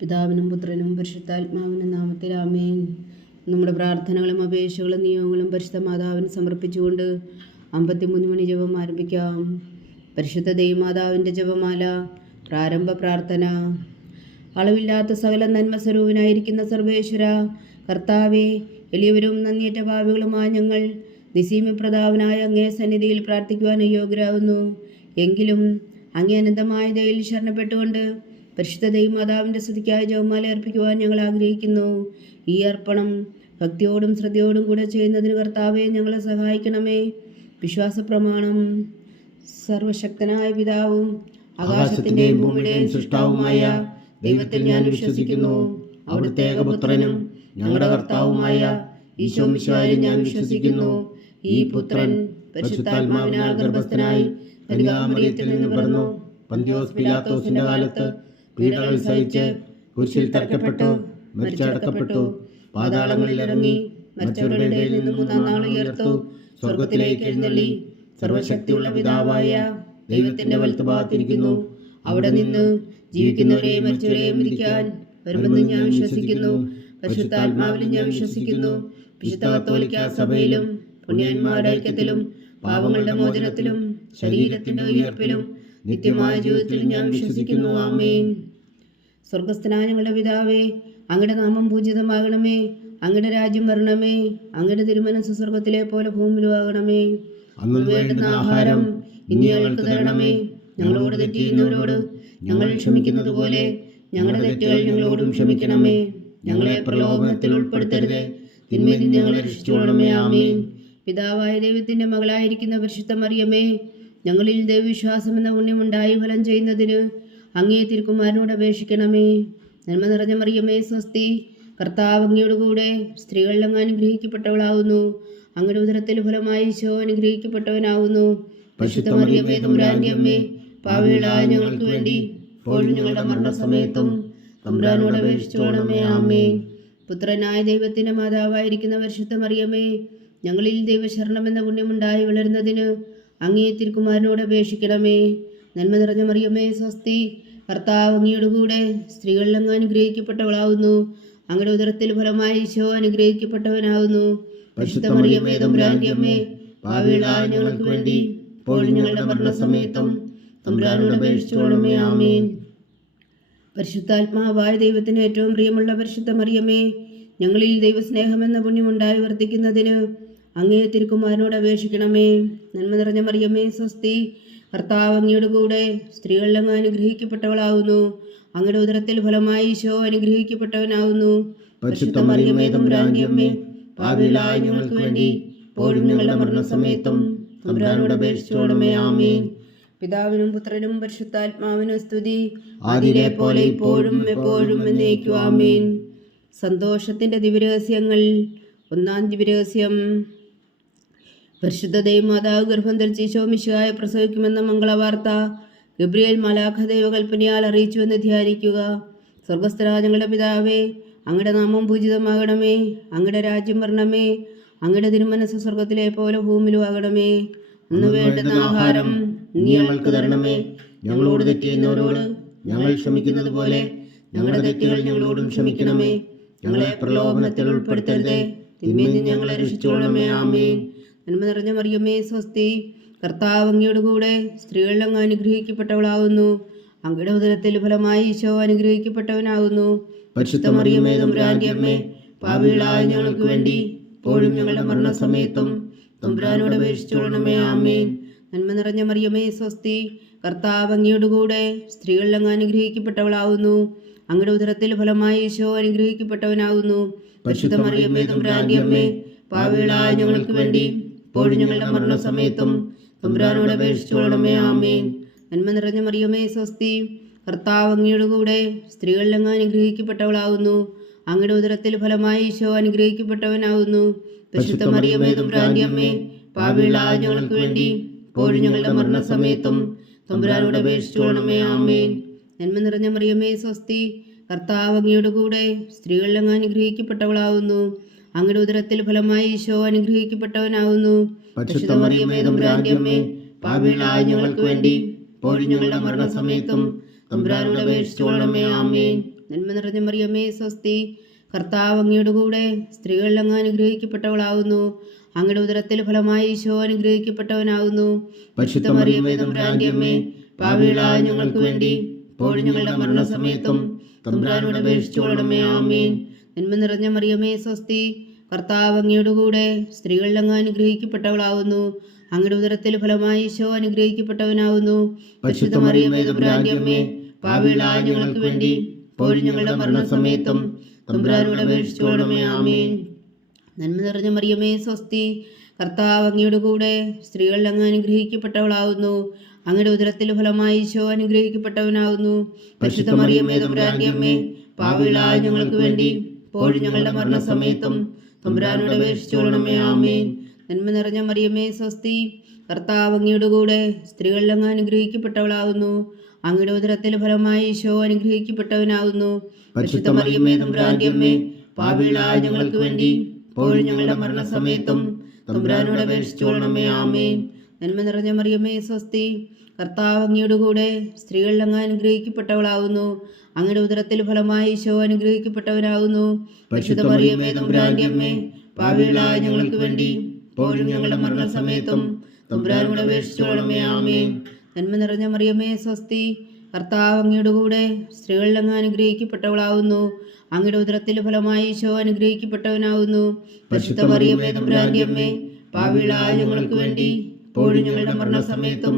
പിതാവിനും പുത്രനും പരിശുദ്ധാത്മാവിനും നാമത്തിൽ ആമേൻ. നമ്മുടെ പ്രാർത്ഥനകളും അപേക്ഷകളും നിയോഗങ്ങളും പരിശുദ്ധ മാതാവിന് സമർപ്പിച്ചുകൊണ്ട് 53 മണി ജപം ആരംഭിക്കാം. പരിശുദ്ധ ദൈവമാതാവിൻ്റെ ജപമാല. പ്രാരംഭ പ്രാർത്ഥന. അളവില്ലാത്ത സകല നന്മസ്വരൂപനായിരിക്കുന്ന സർവേശ്വര കർത്താവെ, എളിയവരും നന്ദിയേറ്റ പാപികളുമായ ഞങ്ങൾ നിസീമപ്രതാപനായ അങ്ങേ സന്നിധിയിൽ പ്രാർത്ഥിക്കുവാൻ യോഗ്യരാകുന്നു. എങ്കിലും അങ്ങേ അനന്തമായ ദയയിൽ ശരണപ്പെട്ടുകൊണ്ട് പരിശുദ്ധ ദൈവമാതാവിൻ്റെ സ്തുതിക്കായി ജപമാല അർപ്പിക്കുവാൻ ഞങ്ങൾ ആഗ്രഹിക്കുന്നു. ഈ അർപ്പണം ഭക്തിയോടും ശ്രദ്ധയോടും കൂടെ ചെയ്യുന്നതിന് കർത്താവെ ഞങ്ങളെ സഹായിക്കണമേ. വിശ്വാസ പ്രമാണം. സർവശക്തനായ പിതാവും ആകാശത്തിൻ്റെയും ഭൂമിയുടെയും സൃഷ്ടാവുമായ ദൈവത്തിൽ ഞാൻ വിശ്വസിക്കുന്നു. അവിടുത്തെ ഏകപുത്രനും ഞങ്ങളുടെ കർത്താവുമായ ഈശോ മിശിഹായിൽ ഞാൻ വിശ്വസിക്കുന്നു. ഈ പുത്രൻ പരിശുദ്ധാത്മാവിനാൽ ഗർഭസ്ഥനായി കന്യകാമറിയത്തിൽ നിന്ന് പിറന്നു. പന്തിയോസ് പിലാത്തോസിന്റെ കാലത്ത് പീഡകൾ സഹിച്ച് കുരിശിൽ തറയ്ക്കപ്പെട്ടു, മരിച്ചടക്കപ്പെട്ടു, പാതാളങ്ങളിൽ ഇറങ്ങി, മരിച്ചവരുടെ ഇടയിൽ നിന്ന് 3-ാം നാൾ ഉയർത്തു, സ്വർഗത്തിലേക്ക് എഴുന്നള്ളി, സർവശക്തിയുള്ള പിതാവായ ദൈവത്തിന്റെ വലത്തുഭാഗത്തിരിക്കുന്നു. അവിടെ നിന്ന് ജീവിക്കുന്നവരെയും മരിച്ചവരെയും വിധിക്കാൻ വരുമെന്ന് ഞാൻ വിശ്വസിക്കുന്നു. പരിശുദ്ധാത്മാവിലും ഞാൻ വിശ്വസിക്കുന്നു. വിശുദ്ധ കത്തോലിക്കാ സഭയിലും പുണ്യന്മാരുടെ ഐക്യത്തിലും പാപങ്ങളുടെ മോചനത്തിലും ശരീരത്തിന്റെ ഉയർപ്പിലും നിത്യമായ ജീവിതത്തിലും ഞാൻ വിശ്വസിക്കുന്നു. ആമേൻ. സ്വർഗസ്ഥനായ ഞങ്ങളുടെ പിതാവേ, അങ്ങയുടെ നാമം പൂജിതമാകണമേ. അങ്ങയുടെ രാജ്യം വരണമേ. അങ്ങയുടെ തിരുമനസ്സ് സ്വർഗത്തിലെ പോലെ ഭൂമിയിലും ആകണമേ. അന്ന് വേണ്ടുന്ന ആഹാരം ഇനി ഞങ്ങൾക്ക് തരണമേ. ഞങ്ങളോട് തെറ്റ് ചെയ്യുന്നവരോട് ഞങ്ങൾ ക്ഷമിക്കുന്നത് പോലെ ഞങ്ങളുടെ തെറ്റുകൾ ഞങ്ങളോടും ക്ഷമിക്കണമേ. ഞങ്ങളെ പ്രലോഭനത്തിൽ ഉൾപ്പെടുത്തരുത്, തിന്മയിൽ നിന്ന് ഞങ്ങളെ രക്ഷിച്ചുകൊള്ളണമേ. ആമേൻ. പിതാവായ ദൈവത്തിന്റെ മകളായിരിക്കുന്ന പരിശുദ്ധ മറിയമേ, ഞങ്ങളിൽ ദൈവവിശ്വാസം എന്ന പുണ്യമുണ്ടായി ഫലം ചെയ്യുന്നതിന് അങ്ങേ തിരുക്കുമാരനോട് അപേക്ഷിക്കണമേ. നന്മ നിറഞ്ഞ മറിയമേ സ്വസ്തി, കർത്താവ് അങ്ങയോട് കൂടെ സ്ത്രീകളിൽ അങ്ങ് അനുഗ്രഹിക്കപ്പെട്ടവളാകുന്നു. അങ്ങയുടെ ഉദരത്തിൽ ഫലമായി ഈശോ അനുഗ്രഹിക്കപ്പെട്ടവനാകുന്നു. പരിശുദ്ധ മറിയമേ തമ്പുരാന്റെ അമ്മേ, പാപികളായ ഞങ്ങൾക്ക് വേണ്ടി ഇപ്പോഴും ഞങ്ങളുടെ മരണസമയത്തും തമ്പുരാനോട് അപേക്ഷിച്ചുകൊള്ളണമേ. ആമേൻ. പുത്രനായ ദൈവത്തിന്റെ മാതാവായിരിക്കുന്ന പരിശുദ്ധ മറിയമേ, ഞങ്ങളിൽ ദൈവശരണം എന്ന പുണ്യമുണ്ടായി വളരുന്നതിന് അങ്ങേ തിരുക്കുമാരനോട് അപേക്ഷിക്കണമേ. നന്മ നിറഞ്ഞ മറിയമേ സ്വസ്തി, കർത്താവ് അങ്ങയോട് കൂടെ സ്ത്രീകളിൽ അങ്ങ് അനുഗ്രഹിക്കപ്പെട്ടവളാകുന്നു. അങ്ങയുടെ ഉദരത്തിൽ ഫലമായി ഈശോ അനുഗ്രഹിക്കപ്പെട്ടവനാകുന്നു. പരിശുദ്ധ മറിയമേ തമ്പുരാന്റെ അമ്മേ, പാപികളായ ഞങ്ങൾക്ക് വേണ്ടി ഇപ്പോഴും ഞങ്ങളുടെ മരണസമയത്തും തമ്പുരാനോട് അപേക്ഷിച്ചുകൊള്ളണമേ. ആമേൻ. പരിശുദ്ധാത്മാവായ ദൈവത്തിന് ഏറ്റവും പ്രിയമുള്ള പരിശുദ്ധ മറിയമേ, ഞങ്ങളിൽ ദൈവസ്നേഹമെന്ന പുണ്യമുണ്ടായി വർദ്ധിക്കുന്നതിന് അങ്ങേ തിരുക്കുമാരനോട് അപേക്ഷിക്കണമേ. നന്മ നിറഞ്ഞ മറിയമേ സ്വസ്തി, കർത്താവ് അങ്ങയോട് കൂടെ സ്ത്രീകളിൽ അങ്ങ് അനുഗ്രഹിക്കപ്പെട്ടവളാകുന്നു. അങ്ങയുടെ ഉദരത്തിൽ ഫലമായി ഈശോ അനുഗ്രഹിക്കപ്പെട്ടവനാകുന്നു. പരിശുദ്ധ മറിയമേ തമ്പുരാന്റെ അമ്മേ, പാപികളായ ഞങ്ങൾക്ക് വേണ്ടി ഇപ്പോഴും ഞങ്ങളുടെ മരണസമയത്തും തമ്പുരാനോട് അപേക്ഷിച്ചുകൊള്ളണമേ. ആമേൻ. പിതാവിനും പുത്രനും പരിശുദ്ധാത്മാവിനും സ്തുതി, ആദിയിലെ പോലെ ഇപ്പോഴും എപ്പോഴും എന്നേക്കും. ആമേൻ. സന്തോഷത്തിന്റെ ദിവ്യരഹസ്യങ്ങൾ. 1-ാം ദിവ്യരഹസ്യം. പരിശുദ്ധ ദൈവമാതാവ് ഗർഭം ധരിച്ച് ഈശോ മിശിഹായെ പ്രസവിക്കുമെന്ന മംഗളവാർത്ത ഗബ്രിയേൽ മാലാഖ ദൈവകൽപ്പനയാൽ അറിയിച്ചുവെന്ന് ധ്യാനിക്കുക. സ്വർഗസ്ഥനായ ഞങ്ങളുടെ പിതാവേ, അങ്ങയുടെ നാമം പൂജിതമാകണമേ. അങ്ങയുടെ രാജ്യം വരണമേ. അങ്ങയുടെ തിരുമനസ്സ് സ്വർഗത്തിലെ പോലെ ഭൂമിയിലും ആകണമേ. അന്ന് വേണ്ടുന്ന ആഹാരം നീ ഞങ്ങൾക്ക് തരണമേ. ഞങ്ങളോട് തെറ്റ് ചെയ്യുന്നവരോട് ഞങ്ങൾ ക്ഷമിക്കുന്നത് പോലെ ഞങ്ങളുടെ തെറ്റുകൾ ഞങ്ങളോടും ക്ഷമിക്കണമേ. ഞങ്ങളെ പ്രലോഭനത്തിൽ ഉൾപ്പെടുത്തരുതേ, തിന്മയിൽ നിന്ന് ഞങ്ങളെ രക്ഷിച്ചുകൊള്ളണമേ. ആമേൻ. നന്മ നിറഞ്ഞ മറിയമേ സ്വസ്തി, കർത്താവ് അങ്ങയോട് കൂടെ സ്ത്രീകളിൽ അങ്ങ് അനുഗ്രഹിക്കപ്പെട്ടവളാകുന്നു. അങ്ങയുടെ ഉദരത്തിൽ ഫലമായി ഈശോ അനുഗ്രഹിക്കപ്പെട്ടവനാകുന്നു. പരിശുദ്ധ മറിയമേ തമ്പുരാന്റെ അമ്മേ, പാപികളായ ഞങ്ങൾക്ക് വേണ്ടി ഇപ്പോഴും ഞങ്ങളുടെ മരണസമയത്തും തമ്പുരാനോട് അപേക്ഷിച്ചുകൊള്ളണമേ. ആമേൻ. നന്മ നിറഞ്ഞ മറിയമേ സ്വസ്തി, കർത്താവ് അങ്ങയോട് കൂടെ സ്ത്രീകളിൽ അങ്ങ് അനുഗ്രഹിക്കപ്പെട്ടവളാകുന്നു. അങ്ങയുടെ ഉദരത്തിൽ ഫലമായി ഈശോ അനുഗ്രഹിക്കപ്പെട്ടവനാകുന്നു. പരിശുദ്ധ മറിയമേ തമ്പുരാന്റെ അമ്മേ, പാപികളായ ഞങ്ങൾക്ക് വേണ്ടി ഇപ്പോഴും ഞങ്ങളുടെ മരണസമയത്തും തമ്പുരാനോട് അപേക്ഷിച്ചുകൊള്ളണമേ. ആമേൻ. നന്മ നിറഞ്ഞ മറിയമേ സ്വസ്തി, കർത്താവ് അങ്ങയോട് കൂടെ സ്ത്രീകളിൽ അങ്ങ് അനുഗ്രഹിക്കപ്പെട്ടവളാകുന്നു. അങ്ങയുടെ ഉദരത്തിൽ ഫലമായി ഈശോ അനുഗ്രഹിക്കപ്പെട്ടവനാകുന്നു. പരിശുദ്ധ മറിയമേ തമ്പുരാന്റെ അമ്മേ, പാപികളായ ഞങ്ങൾക്ക് വേണ്ടി ഇപ്പോഴും ഞങ്ങളുടെ മരണസമയത്തും തമ്പുരാനോട് അപേക്ഷിച്ചുകൊള്ളണമേ. ആമേൻ. നന്മ നിറഞ്ഞ മറിയമേ സ്വസ്തി, കർത്താവ് അങ്ങയോട് കൂടെ സ്ത്രീകളിൽ അങ്ങ് അനുഗ്രഹിക്കപ്പെട്ടവളാകുന്നു. അങ്ങയുടെ ഉദരത്തിൽ ഫലമായി ഈശോ അനുഗ്രഹിക്കപ്പെട്ടവനാകുന്നു. പരിശുദ്ധ മറിയമേ തമ്പുരാന്റെ അമ്മേ, പാപികളായ ഞങ്ങൾക്ക് വേണ്ടി ഇപ്പോഴും ഞങ്ങളുടെ മരണസമയത്തും തമ്പുരാനോട് അപേക്ഷിച്ചുകൊള്ളണമേ. ആമേൻ. നന്മ നിറഞ്ഞ മറിയമേ സ്വസ്തി, കർത്താവ് അങ്ങയുടെ കൂടെ സ്ത്രീകളിൽ അങ്ങ് അനുഗ്രഹിക്കപ്പെട്ടവളാവുന്നു. അങ്ങയുടെ ഉദരത്തിൽ ഫലമായി ഈശോ അനുഗ്രഹിക്കപ്പെട്ടവനാവുന്നു. പരിശുദ്ധ മറിയമേ തമ്പുരാന്റെ അമ്മേ, പാപികളായ ഞങ്ങൾക്ക് വേണ്ടി ഇപ്പോഴും ഞങ്ങളുടെ മരണസമയത്തും തമ്പുരാനോട് അപേക്ഷിച്ചുകൊള്ളണമേ. ആമേൻ. നന്മ നിറഞ്ഞ മറിയമേ സ്വസ്തി, കർത്താവ് അങ്ങയുടെ കൂടെ സ്ത്രീകളിൽ അങ്ങ് അനുഗ്രഹിക്കപ്പെട്ടവളാവുന്നു. അങ്ങയുടെ ഉദരത്തിൽ ഫലമായി ഈശോ അനുഗ്രഹിക്കപ്പെട്ടവനാവുന്നു. പരിശുദ്ധ മറിയമേ തമ്പുരാന്റെ അമ്മേ, പാപികളായ ഞങ്ങൾക്ക് വേണ്ടി ഇപ്പോഴും ഞങ്ങളുടെ മരണസമയത്തും തമ്പുരാനോട് അപേക്ഷിച്ചുകൊള്ളണമേ. ആമേൻ. നന്മ നിറഞ്ഞ മറിയമേ സ്വസ്തി, കർത്താവ് അങ്ങയുടെ കൂടെ സ്ത്രീകളിൽ അങ്ങ് അനുഗ്രഹിക്കപ്പെട്ടവളാവുന്നു. അങ്ങയുടെ ഉദരത്തിൽ ഫലമായി ഈശോ അനുഗ്രഹിക്കപ്പെട്ടവനാവുന്നു. പരിശുദ്ധ മറിയമേ തമ്പുരാന്റെ അമ്മേ, പാപികളായ ഞങ്ങൾക്ക് വേണ്ടി ഇപ്പോഴും ഞങ്ങളുടെ മരണസമയത്തും തമ്പുരാനോട് അപേക്ഷിച്ചുകൊള്ളണമേ. ആമേൻ. നന്മ നിറഞ്ഞ മറിയമേ സ്വസ്തി, കർത്താവ് അങ്ങയുടെ കൂടെ സ്ത്രീകളിൽ അങ്ങ് അനുഗ്രഹിക്കപ്പെട്ടവളാവുന്നു. അങ്ങയുടെ ഉദരത്തിൽ ഫലമായി ഈശോ അനുഗ്രഹിക്കപ്പെട്ടവനാവുന്നു. പരിശുദ്ധ മറിയമേ തമ്പുരാന്റെ അമ്മേ, പാപികളായ ഞങ്ങൾക്ക് വേണ്ടി ഇപ്പോഴും ഞങ്ങളുടെ മരണസമയത്തും തമ്പുരാനോട് അപേക്ഷിച്ചുകൊള്ളണമേ. ആമേൻ. നന്മ നിറഞ്ഞ മറിയമേ സ്വസ്തി, കർത്താവ് അങ്ങയുടെ കൂടെ സ്ത്രീകളിൽ അങ്ങ് അനുഗ്രഹിക്കപ്പെട്ടവളാവുന്നു. അങ്ങയുടെ ഉദരത്തിൽ ഫലമായി ഈശോ അനുഗ്രഹിക്കപ്പെട്ടവനാകുന്നു. പരിശുദ്ധ മറിയമേ തമ്പുരാന്റെ അമ്മേ, പാപികളായ ഞങ്ങൾക്ക് വേണ്ടി ഇപ്പോഴും ഞങ്ങളുടെ മരണസമയത്തും തമ്പുരാനോട് അപേക്ഷിച്ചുകൊള്ളണമേ. ആമേൻ. നന്മ നിറഞ്ഞ മറിയമേ സ്വസ്തി, കർത്താവ് അങ്ങയുടെ കൂടെ സ്ത്രീകളിൽ അങ്ങ് അനുഗ്രഹിക്കപ്പെട്ടവളാവുന്നു. അങ്ങയുടെ ഉദരത്തിൽ ഫലമായി ഈശോ അനുഗ്രഹിക്കപ്പെട്ടവനാകുന്നു. പരിശുദ്ധ മറിയമേ തമ്പുരാന്റെ അമ്മേ, പാപികളായ ഞങ്ങൾക്ക് വേണ്ടി ഇപ്പോഴും ഞങ്ങളുടെ മരണസമയത്തും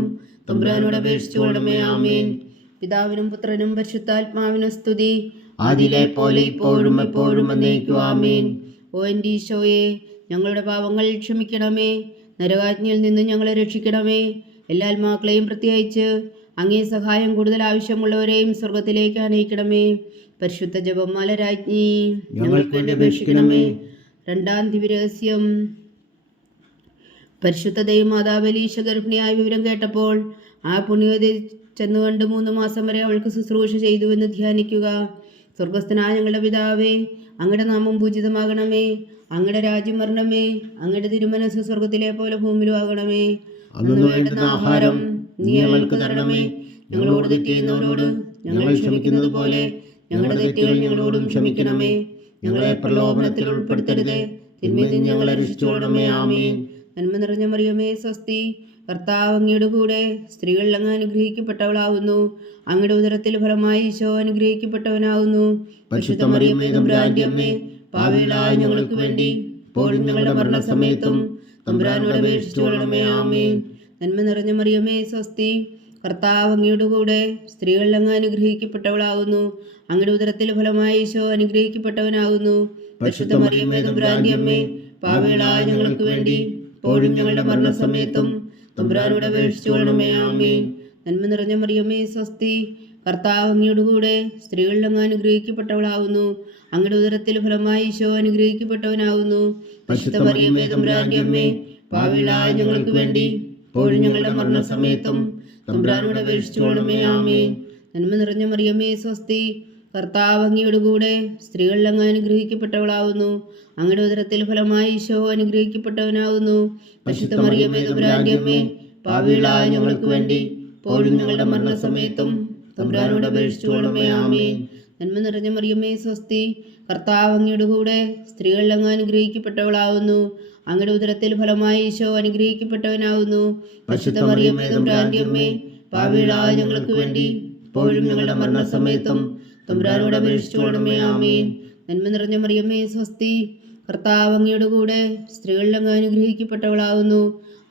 തമ്പുരാനോട് അപേക്ഷിച്ചുകൊള്ളണമേ. ആമേൻ. പിതാവിനും പുത്രനും പരിശുദ്ധാത്മാവിനും സ്തുതി, ആദിയിലെ പോലെ ഇപ്പോഴും എപ്പോഴും എന്നേക്കും. ആമേൻ. ഓ എൻ്റെ ഈശോയെ, ഞങ്ങളുടെ പാപങ്ങൾ ക്ഷമിക്കണമേ, നരകാജ്ഞയിൽ നിന്ന് ഞങ്ങളെ രക്ഷിക്കണമേ. എല്ലാ ആത്മാക്കളെയും പ്രത്യേകിച്ച് അങ്ങേ സഹായം കൂടുതൽ ആവശ്യമുള്ളവരെയും സ്വർഗത്തിലേക്ക് അനയിക്കണമേ. പരിശുദ്ധ ജപമാല രാജ്ഞി, ഞങ്ങൾക്ക് വേണ്ടി അപേക്ഷിക്കണമേ. രണ്ടാം ദിവ്യരഹസ്യം. പരിശുദ്ധ ദൈവമാതാവ് എലീശ ഗർഭിണിയായ വിവരം കേട്ടപ്പോൾ ആ പുണ്യവതി ചെന്നുകണ്ട് 3 മാസം വരെ അവൾക്ക് ശുശ്രൂഷ ചെയ്തുവെന്ന് ധ്യാനിക്കുക. സ്വർഗസ്ഥനായ ഞങ്ങളുടെ പിതാവേ, അങ്ങയുടെ നാമം പൂജിതമാകണമേ, അങ്ങയുടെ രാജ്യം വരണമേ, അങ്ങയുടെ തിരുമനസ്സ് സ്വർഗത്തിലെ പോലെ ഭൂമിയിലും ആകണമേ. അന്നു വേണ്ടുന്ന ആഹാരം നീ ഞങ്ങൾക്ക് തരണമേ. ഞങ്ങളോട് തെറ്റ് ചെയ്യുന്നവരോട് ഞങ്ങൾ ക്ഷമിക്കുന്നത് പോലെ ഞങ്ങളുടെ തെറ്റുകൾ ഞങ്ങളോടും ക്ഷമിക്കണമേ. ഞങ്ങളെ പ്രലോഭനത്തിൽ ഉൾപ്പെടുത്തരുതേ, തിന്മയിൽ നിന്ന് ഞങ്ങളെ രക്ഷിച്ചുകൊള്ളണമേ. ആമേൻ. നന്മ നിറഞ്ഞ മറിയമേ സ്വസ്തി, കർത്താവ് അങ്ങയുടെ കൂടെ സ്ത്രീകളിൽ അങ്ങ് അനുഗ്രഹിക്കപ്പെട്ടവളാവുന്നു. അങ്ങയുടെ ഉദരത്തിൽ ഫലമായി ഈശോ അനുഗ്രഹിക്കപ്പെട്ടവനാവുന്നു. പരിശുദ്ധ മറിയമേ തമ്പുരാന്റെ അമ്മേ, പാപികളായ ഞങ്ങൾക്ക് വേണ്ടി ഇപ്പോഴും ഞങ്ങളുടെ മരണസമയത്തും തമ്പുരാനോട് അപേക്ഷിച്ചുകൊള്ളണമേ. ആമേൻ. നന്മ നിറഞ്ഞ മറിയമേ സ്വസ്തി, കർത്താവ് അങ്ങയുടെ കൂടെ സ്ത്രീകളിൽ അങ്ങ് അനുഗ്രഹിക്കപ്പെട്ടവളാവുന്നു. അങ്ങയുടെ ഉദരത്തിൽ ഫലമായി ഈശോ അനുഗ്രഹിക്കപ്പെട്ടവനാകുന്നു. പരിശുദ്ധ മറിയമേ തമ്പുരാന്റെ അമ്മേ, പാപികളായ ഞങ്ങൾക്ക് വേണ്ടി ഇപ്പോഴും ഞങ്ങളുടെ മരണസമയത്തും തമ്പുരാനോട് അപേക്ഷിച്ചുകൊള്ളണമേ. ആമേൻ. നന്മ നിറഞ്ഞ മറിയമേ സ്വസ്തി, കർത്താവ് അങ്ങയുടെ കൂടെ സ്ത്രീകളിൽ അങ്ങ് അനുഗ്രഹിക്കപ്പെട്ടവളാവുന്നു. അങ്ങയുടെ ഉദരത്തിൽ ഫലമായി ഈശോ അനുഗ്രഹിക്കപ്പെട്ടവനാകുന്നു. പരിശുദ്ധ മറിയമേ തമ്പുരാന്റെ അമ്മേ, പാപികളായ ഞങ്ങൾക്ക് വേണ്ടി ഇപ്പോഴും ഞങ്ങളുടെ മരണസമയത്തും തമ്പുരാനോട് അപേക്ഷിച്ചുകൊള്ളണമേ. ആമേൻ. നന്മ നിറഞ്ഞ മറിയമേ സ്വസ്തി, കർത്താവ് അങ്ങയുടെ കൂടെ സ്ത്രീകളിൽ അങ്ങ് അനുഗ്രഹിക്കപ്പെട്ടവളാവുന്നു. അങ്ങയുടെ ഉദരത്തിൽ ഫലമായി ഈശോ അനുഗ്രഹിക്കപ്പെട്ടവനാകുന്നു. പരിശുദ്ധ മറിയമേ തമ്പുരാന്റെ അമ്മേ, പാപികളായ ഞങ്ങൾക്ക് വേണ്ടി ഇപ്പോഴും ഞങ്ങളുടെ മരണസമയത്തും തമ്പുരാനോട് അപേക്ഷിച്ചുകൊള്ളണമേ. ആമേൻ. നന്മ നിറഞ്ഞ മറിയമേ സ്വസ്തി, കർത്താവ് അങ്ങയുടെ കൂടെ സ്ത്രീകളിൽ അങ്ങ് അനുഗ്രഹിക്കപ്പെട്ടവളാവുന്നു. അങ്ങയുടെ ഉദരത്തിൽ ഫലമായി ഈശോ അനുഗ്രഹിക്കപ്പെട്ടവനാകുന്നു. പരിശുദ്ധ മറിയമേ തമ്പുരാന്റെ അമ്മേ, പാപികളായ ഞങ്ങൾക്ക് വേണ്ടി ഇപ്പോഴും ഞങ്ങളുടെ മരണസമയത്തും തമ്പുരാനോട് അപേക്ഷിച്ചുകൊള്ളണമേ. ആമേൻ. നന്മ നിറഞ്ഞ മറിയമേ സ്വസ്തി, കർത്താവ് അങ്ങയുടെ കൂടെ സ്ത്രീകളിൽ അങ്ങ് അനുഗ്രഹിക്കപ്പെട്ടവളാവുന്നു.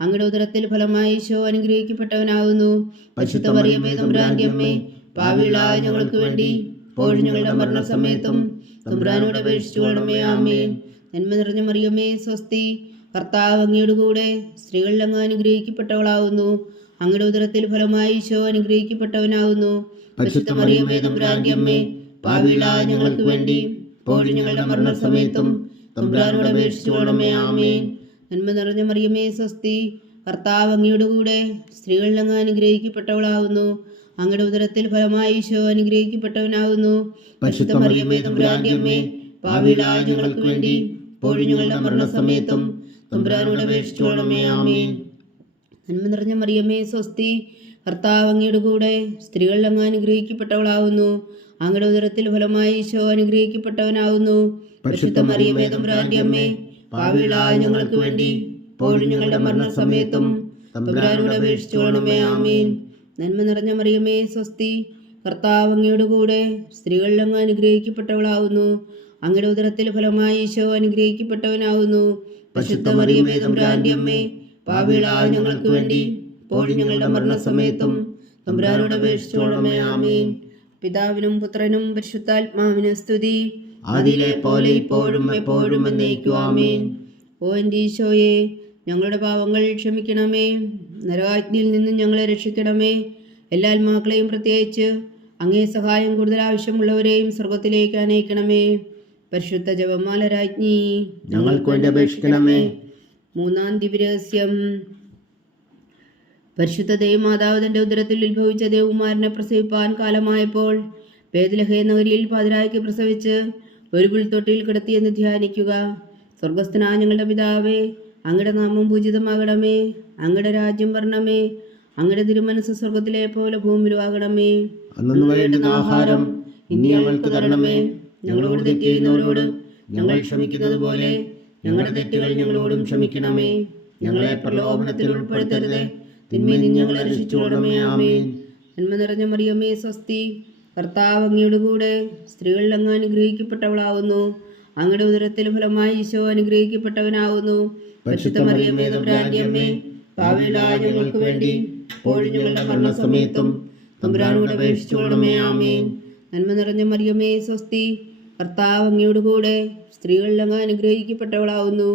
അങ്ങയുടെ ഉദരത്തിൽ ഫലമായി ഈശോ അനുഗ്രഹിക്കപ്പെട്ടവനാകുന്നു. പരിശുദ്ധ മറിയമേ തമ്പുരാന്റെ അമ്മേ, പാപികളായ ഞങ്ങൾക്ക് വേണ്ടി ഇപ്പോഴും ഞങ്ങളുടെ മരണസമയത്തും തമ്പുരാനോട് അപേക്ഷിച്ചുകൊള്ളണമേ. ആമേൻ. നന്മ നിറഞ്ഞ മറിയമേ സ്വസ്തി, കർത്താവ് അങ്ങയുടെ കൂടെ സ്ത്രീകളിൽ അങ്ങ് അനുഗ്രഹിക്കപ്പെട്ടവളാവുന്നു. അങ്ങയുടെ ഉദരത്തിൽ ഫലമായി ഈശോ അനുഗ്രഹിക്കപ്പെട്ടവനാകുന്നു. പരിശുദ്ധ മറിയമേ തമ്പുരാന്റെ അമ്മേ, പാപികളായ ഞങ്ങൾക്ക് വേണ്ടി ഇപ്പോഴും ഞങ്ങളുടെ മരണസമയത്തും തമ്പുരാനോട് അപേക്ഷിച്ചുകൊള്ളണമേ. ആമേൻ. നന്മ നിറഞ്ഞ മറിയമേ സ്വസ്തി, കർത്താവ് അങ്ങയുടെ കൂടെ സ്ത്രീകളിൽ അങ്ങ് അനുഗ്രഹിക്കപ്പെട്ടവളാവുന്നു. അങ്ങയുടെ ഉദരത്തിൽ ഫലമായി ഈശോ അനുഗ്രഹിക്കപ്പെട്ടവനാകുന്നു. പരിശുദ്ധ മറിയമേ തമ്പുരാന്റെ അമ്മേ, പാപികളായ ഞങ്ങൾക്ക് വേണ്ടി ഇപ്പോഴും ഞങ്ങളുടെ മരണസമയത്തും തമ്പുരാനോട് അപേക്ഷിച്ചുകൊള്ളണമേ. ആമേൻ. നന്മ നിറഞ്ഞ മറിയമേ സ്വസ്തി, കർത്താവ് അങ്ങയുടെ കൂടെ സ്ത്രീകളിൽ അങ്ങ് അനുഗ്രഹിക്കപ്പെട്ടവളാവുന്നു. അങ്ങയുടെ ഉദരത്തിൽ ഫലമായി ഈശോ അനുഗ്രഹിക്കപ്പെട്ടവനാകുന്നു. പരിശുദ്ധ മറിയമേ തമ്പുരാന്റെ അമ്മേ, പാപികളായ ഞങ്ങൾക്ക് വേണ്ടി ഇപ്പോഴും ഞങ്ങളുടെ മരണസമയത്തും തമ്പുരാനോട് അപേക്ഷിച്ചുകൊള്ളണമേ. ആമേൻ. നന്മ നിറഞ്ഞ മറിയമേ സ്വസ്തി, കർത്താവ് അങ്ങയുടെ കൂടെ സ്ത്രീകളിൽ അങ്ങ് അനുഗ്രഹിക്കപ്പെട്ടവളാകുന്നു. അങ്ങയുടെ ഉദരത്തിൽ ഫലമായി ഈശോ അനുഗ്രഹിക്കപ്പെട്ടവനാകുന്നു. പരിശുദ്ധ മറിയമേ തമ്പുരാന്റെ അമ്മേ, പാപികളായ ഞങ്ങൾക്ക് വേണ്ടി ഇപ്പോഴും ഞങ്ങളുടെ മരണസമയത്തും തമ്പുരാനോട് അപേക്ഷിച്ചുകൊള്ളണമേ. ആമേൻ. പിതാവിനും പുത്രനും പരിശുദ്ധാത്മാവിനും സ്തുതി, അതിലെ പോലെ ഇപ്പോഴും എപ്പോഴും എന്നേക്കും. ആമേൻ. ഓ എൻ്റെ ഈശോയെ, ഞങ്ങളുടെ പാപങ്ങൾ ക്ഷമിക്കണമേ, നരകാഗ്നിയിൽ നിന്നും ഞങ്ങളെ രക്ഷിക്കണമേ. എല്ലാ ആത്മാക്കളെയും പ്രത്യേകിച്ച് അങ്ങേ സഹായം കൂടുതൽ ആവശ്യമുള്ളവരെയും സ്വർഗത്തിലേക്ക് അനയിക്കണമേ. പരിശുദ്ധ ജപമാല രാജ്ഞി, ഞങ്ങൾക്ക് വേണ്ടി അപേക്ഷിക്കണമേ. മൂന്നാം ദിവ്യരഹസ്യം. പരിശുദ്ധ ദൈവമാതാവ് തൻ്റെ ഉദരത്തിൽ ഉത്ഭവിച്ച ദേവകുമാരനെ പ്രസവിപ്പാൻ കാലമായപ്പോൾ ബേത്ലഹേം നഗരിയിൽ പാതിരായ്ക്ക് പ്രസവിച്ച് ഒരു പുൽത്തൊട്ടിയിൽ കിടത്തിയെന്ന് ധ്യാനിക്കുക. സ്വർഗസ്ഥനായ ഞങ്ങളുടെ പിതാവേ, അങ്ങയുടെ നാമം പൂജിതമാകണമേ, അങ്ങയുടെ രാജ്യം വരണമേ, അങ്ങയുടെ തിരുമനസ് സ്വർഗത്തിലെ പോലെ ഭൂമിയിലും ആകണമേ. അന്നു വേണ്ടുന്ന ആഹാരം ഇനി ഞങ്ങൾക്ക് തരണമേ. ഞങ്ങളോട് തെറ്റ് ചെയ്യുന്നവരോട് ഞങ്ങൾ ക്ഷമിക്കുന്നത് പോലെ ഞങ്ങളുടെ തെറ്റുകൾ ഞങ്ങളോടും ക്ഷമിക്കണമേ. ഞങ്ങളെ പ്രലോഭനത്തിൽ ഉൾപ്പെടുത്തരുതേ, തിന്മയിൽ നിന്ന് ഞങ്ങളെ രക്ഷിച്ചുകൊള്ളണമേ. ആമേൻ. നന്മ നിറഞ്ഞ മറിയമേ സ്വസ്തി, കർത്താവ് അങ്ങയുടെ കൂടെ സ്ത്രീകളിൽ അങ്ങ് അനുഗ്രഹിക്കപ്പെട്ടവളാവുന്നു. അങ്ങയുടെ ഉദരത്തിൽ ഫലമായി ഈശോ അനുഗ്രഹിക്കപ്പെട്ടവനാവുന്നു. പരിശുദ്ധ മറിയമേ തമ്പുരാന്റെ അമ്മേ, പാപികളായ ഞങ്ങൾക്ക് വേണ്ടി ഇപ്പോഴും ഞങ്ങളുടെ മരണസമയത്തും തമ്പുരാനോട് അപേക്ഷിച്ചുകൊള്ളണമേ. ആമേൻ. നന്മ നിറഞ്ഞ മറിയമേ സ്വസ്തി, കർത്താവ് അങ്ങയുടെ കൂടെ സ്ത്രീകളിൽ അങ്ങ് അനുഗ്രഹിക്കപ്പെട്ടവളാവുന്നു.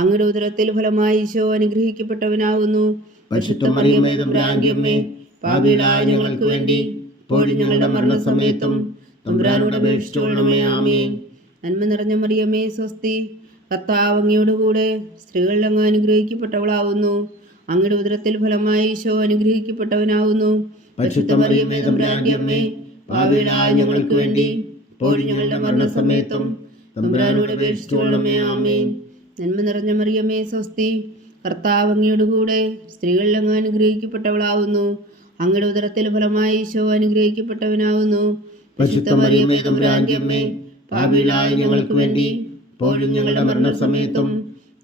അങ്ങയുടെ ഉദരത്തിൽ ഫലമായി ഈശോ അനുഗ്രഹിക്കപ്പെട്ടവനാവുന്നു. പരിശുദ്ധ മറിയമേ തമ്പുരാന്റെ അമ്മേ, പാപികളായ ഞങ്ങൾക്ക് വേണ്ടി ഇപ്പോഴും ഞങ്ങളുടെ മരണസമയത്തും തമ്പുരാനോട് അപേക്ഷിച്ചുകൊള്ളണമേ. ആമേൻ. നന്മ നിറഞ്ഞ മറിയമേ സ്വസ്തി, കർത്താവ് അങ്ങയുടെ കൂടെ സ്ത്രീകളിൽ അങ്ങ് അനുഗ്രഹിക്കപ്പെട്ടവളാവുന്നു. അങ്ങയുടെ ഉദരത്തിൽ ഫലമായി ഈശോ അനുഗ്രഹിക്കപ്പെട്ടവനാവുന്നു. പരിശുദ്ധ മറിയമേ തമ്പുരാന്റെ അമ്മേ, പാപികളായ ഞങ്ങൾക്ക് വേണ്ടി ഇപ്പോഴും ഞങ്ങളുടെ മരണസമയത്തും തമ്പുരാനോട് അപേക്ഷിച്ചുകൊള്ളണമേ. ആമേൻ. നന്മ നിറഞ്ഞ മറിയമേ സ്വസ്തി, കർത്താവ് അങ്ങയുടെ കൂടെ സ്ത്രീകളിൽ അങ്ങ് അനുഗ്രഹിക്കപ്പെട്ടവളാവുന്നു. അങ്ങയുടെ ഉദരത്തിൽ ഫലമായി ഈശോ അനുഗ്രഹിക്കപ്പെട്ടവനാവുന്നു. പരിശുദ്ധ മറിയമേ തമ്പുരാന്റെ അമ്മേ, പാപികളായ ഞങ്ങൾക്ക് വേണ്ടി ഇപ്പോഴും ഞങ്ങളുടെ മരണസമയത്തും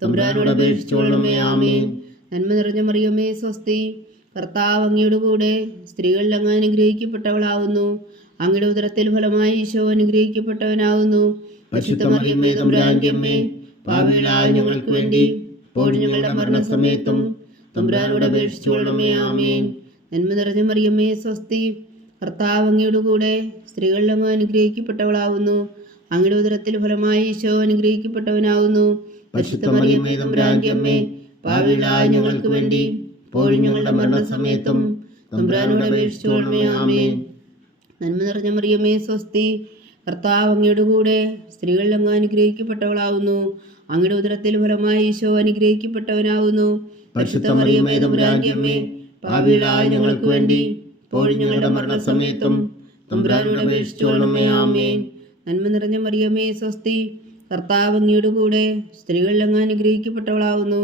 തമ്പുരാനോട് അപേക്ഷിച്ചുകൊള്ളണമേ. ആമേൻ. നന്മ നിറഞ്ഞ മറിയമേ സ്വസ്തി, കർത്താവ് അങ്ങയുടെ കൂടെ സ്ത്രീകളിൽ അങ്ങ് അനുഗ്രഹിക്കപ്പെട്ടവളാവുന്നു. അങ്ങയുടെ ഉദരത്തിൽ ഫലമായി ഈശോ അനുഗ്രഹിക്കപ്പെട്ടവനാവുന്നു. പരിശുദ്ധ മറിയമേ തമ്പുരാന്റെ അമ്മേ, പാപികളായ ഞങ്ങൾക്ക് വേണ്ടി ഇപ്പോഴും ഞങ്ങളുടെ മരണസമയത്തും തമ്പുരാനോട് അപേക്ഷിച്ചുകൊള്ളണമേ. ആമേൻ. നന്മ നിറഞ്ഞ മറിയമേ സ്വസ്തി, കർത്താവ് അങ്ങയുടെ കൂടെ സ്ത്രീകളിൽ അങ്ങ് അനുഗ്രഹിക്കപ്പെട്ടവളാവുന്നു. അങ്ങയുടെ ഉദരത്തിൽ ഫലമായി ഈശോ അനുഗ്രഹിക്കപ്പെട്ടവനാവുന്നു. പരിശുദ്ധ മറിയമേ തമ്പുരാന്റെ അമ്മേ, പാപികളായ ഞങ്ങൾക്ക് വേണ്ടി ഇപ്പോഴും ഞങ്ങളുടെ മരണസമയത്തും തമ്പുരാനോട് അപേക്ഷിച്ചുകൊള്ളണമേ. ആമേൻ. നന്മ നിറഞ്ഞ മറിയമേ സ്വസ്തി, കർത്താവ് അങ്ങയുടെ കൂടെ സ്ത്രീകളിൽ അങ്ങ് അനുഗ്രഹിക്കപ്പെട്ടവളാവുന്നു. അങ്ങയുടെ ഉദരത്തിൽ ഫലമായി ഈശോ അനുഗ്രഹിക്കപ്പെട്ടവനാവുന്നു. പരിശുദ്ധ മറിയമേ തമ്പുരാന്റെ അമ്മേ, പാപികളായ ഞങ്ങൾക്ക് വേണ്ടി ഇപ്പോഴും ഞങ്ങളുടെ മരണസമയത്തും തമ്പുരാനോട് അപേക്ഷിച്ചുകൊള്ളണമേ. ആമേൻ. നന്മ നിറഞ്ഞ മറിയമേ സ്വസ്തി, കർത്താവ് അങ്ങയുടെ കൂടെ സ്ത്രീകളിൽ അങ്ങ് അനുഗ്രഹിക്കപ്പെട്ടവളാവുന്നു.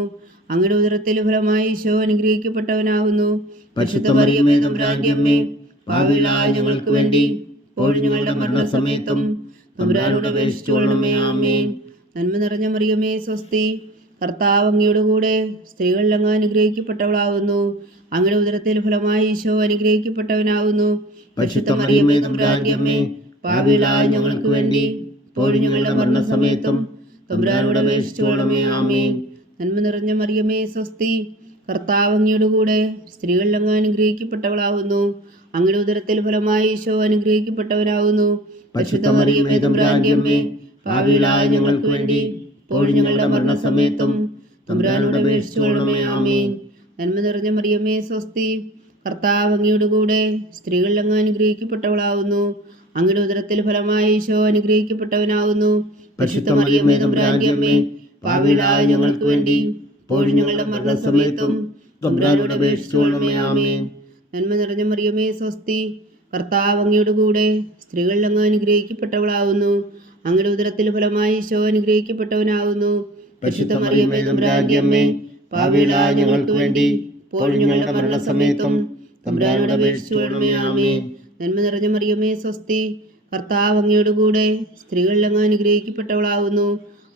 അങ്ങയുടെ ഉദരത്തിൽ ഫലമായി ഈശോ അനുഗ്രഹിക്കപ്പെട്ടവനാവുന്നു. പരിശുദ്ധ മറിയമേ തമ്പുരാന്റെ അമ്മേ, പാപികളായ ഞങ്ങൾക്ക് വേണ്ടി ഇപ്പോഴും ഞങ്ങളുടെ മരണസമയത്തും തമ്പുരാനോട് അപേക്ഷിച്ചുകൊള്ളണമേ. ആമേൻ. നന്മ നിറഞ്ഞ മറിയമേ സ്വസ്തി, കർത്താവ് അങ്ങയുടെ കൂടെ സ്ത്രീകളിൽ അങ്ങ് അനുഗ്രഹിക്കപ്പെട്ടവളാവുന്നു. അങ്ങയുടെ ഉദരത്തിൽ ഫലമായി ഈശോ അനുഗ്രഹിക്കപ്പെട്ടവനാവുന്നു. പരിശുദ്ധ മറിയമേ തമ്പുരാന്റെ അമ്മേ, പാപികളായ ഞങ്ങൾക്ക് വേണ്ടി ഇപ്പോഴും ഞങ്ങളുടെ മരണസമയത്തും തമ്പുരാനോട് അപേക്ഷിച്ചുകൊള്ളണമേ. ആമേൻ. നന്മ നിറഞ്ഞ മറിയമേ സ്വസ്തി, കർത്താവ് അങ്ങയുടെ കൂടെ സ്ത്രീകളിൽ അങ്ങ് അനുഗ്രഹിക്കപ്പെട്ടവളാവുന്നു. അങ്ങയുടെ ഉദരത്തിൽ ഫലമായി ഈശോ അനുഗ്രഹിക്കപ്പെട്ടവനാവുന്നു. പരിശുദ്ധ മറിയമേ തമ്പുരാന്റെ അമ്മേ, പാപികളായ ഞങ്ങൾക്ക് വേണ്ടി ഇപ്പോഴും ഞങ്ങളുടെ മരണസമയത്തും തമ്പുരാനോട് അപേക്ഷിച്ചുകൊള്ളണമേ. ആമേൻ. നന്മ നിറഞ്ഞ മറിയമേ സ്വസ്തി, കർത്താവ് അങ്ങയുടെ കൂടെ സ്ത്രീകളിൽ അങ്ങ് അനുഗ്രഹിക്കപ്പെട്ടവളാവുന്നു. അങ്ങയുടെ ഉദരത്തിൽ ഫലമായി ഈശോ അനുഗ്രഹിക്കപ്പെട്ടവനാവുന്നു. പരിശുദ്ധ മറിയമേ തമ്പുരാന്റെ അമ്മേ, പാപികളായ ഞങ്ങൾക്ക് വേണ്ടി ഇപ്പോഴും ഞങ്ങളുടെ മരണസമയത്തും തമ്പുരാനോട് അപേക്ഷിച്ചുകൊള്ളണമേ. ആമേൻ. നന്മ നിറഞ്ഞ മറിയമേ സ്വസ്തി, കർത്താവ് അങ്ങയുടെ കൂടെ സ്ത്രീകളിൽ അങ്ങ് അനുഗ്രഹിക്കപ്പെട്ടവളാവുന്നു. അങ്ങയുടെ ഉദരത്തിൽ ഫലമായി ഈശോ അനുഗ്രഹിക്കപ്പെട്ടവനാവുന്നു. പരിശുദ്ധ മറിയമേ തമ്പുരാന്റെ അമ്മേ, പാപികളായ ഞങ്ങൾക്ക് വേണ്ടി ഇപ്പോഴും ഞങ്ങളുടെ മരണസമയത്തും തമ്പുരാനോട് അപേക്ഷിച്ചുകൊള്ളണമേ. ആമേൻ. നന്മ നിറഞ്ഞ മറിയമേ സ്വസ്തി, കർത്താവ് അങ്ങയോടുകൂടെ സ്ത്രീകളിൽ അങ്ങ് അനുഗ്രഹിക്കപ്പെട്ടവളാവുന്നു.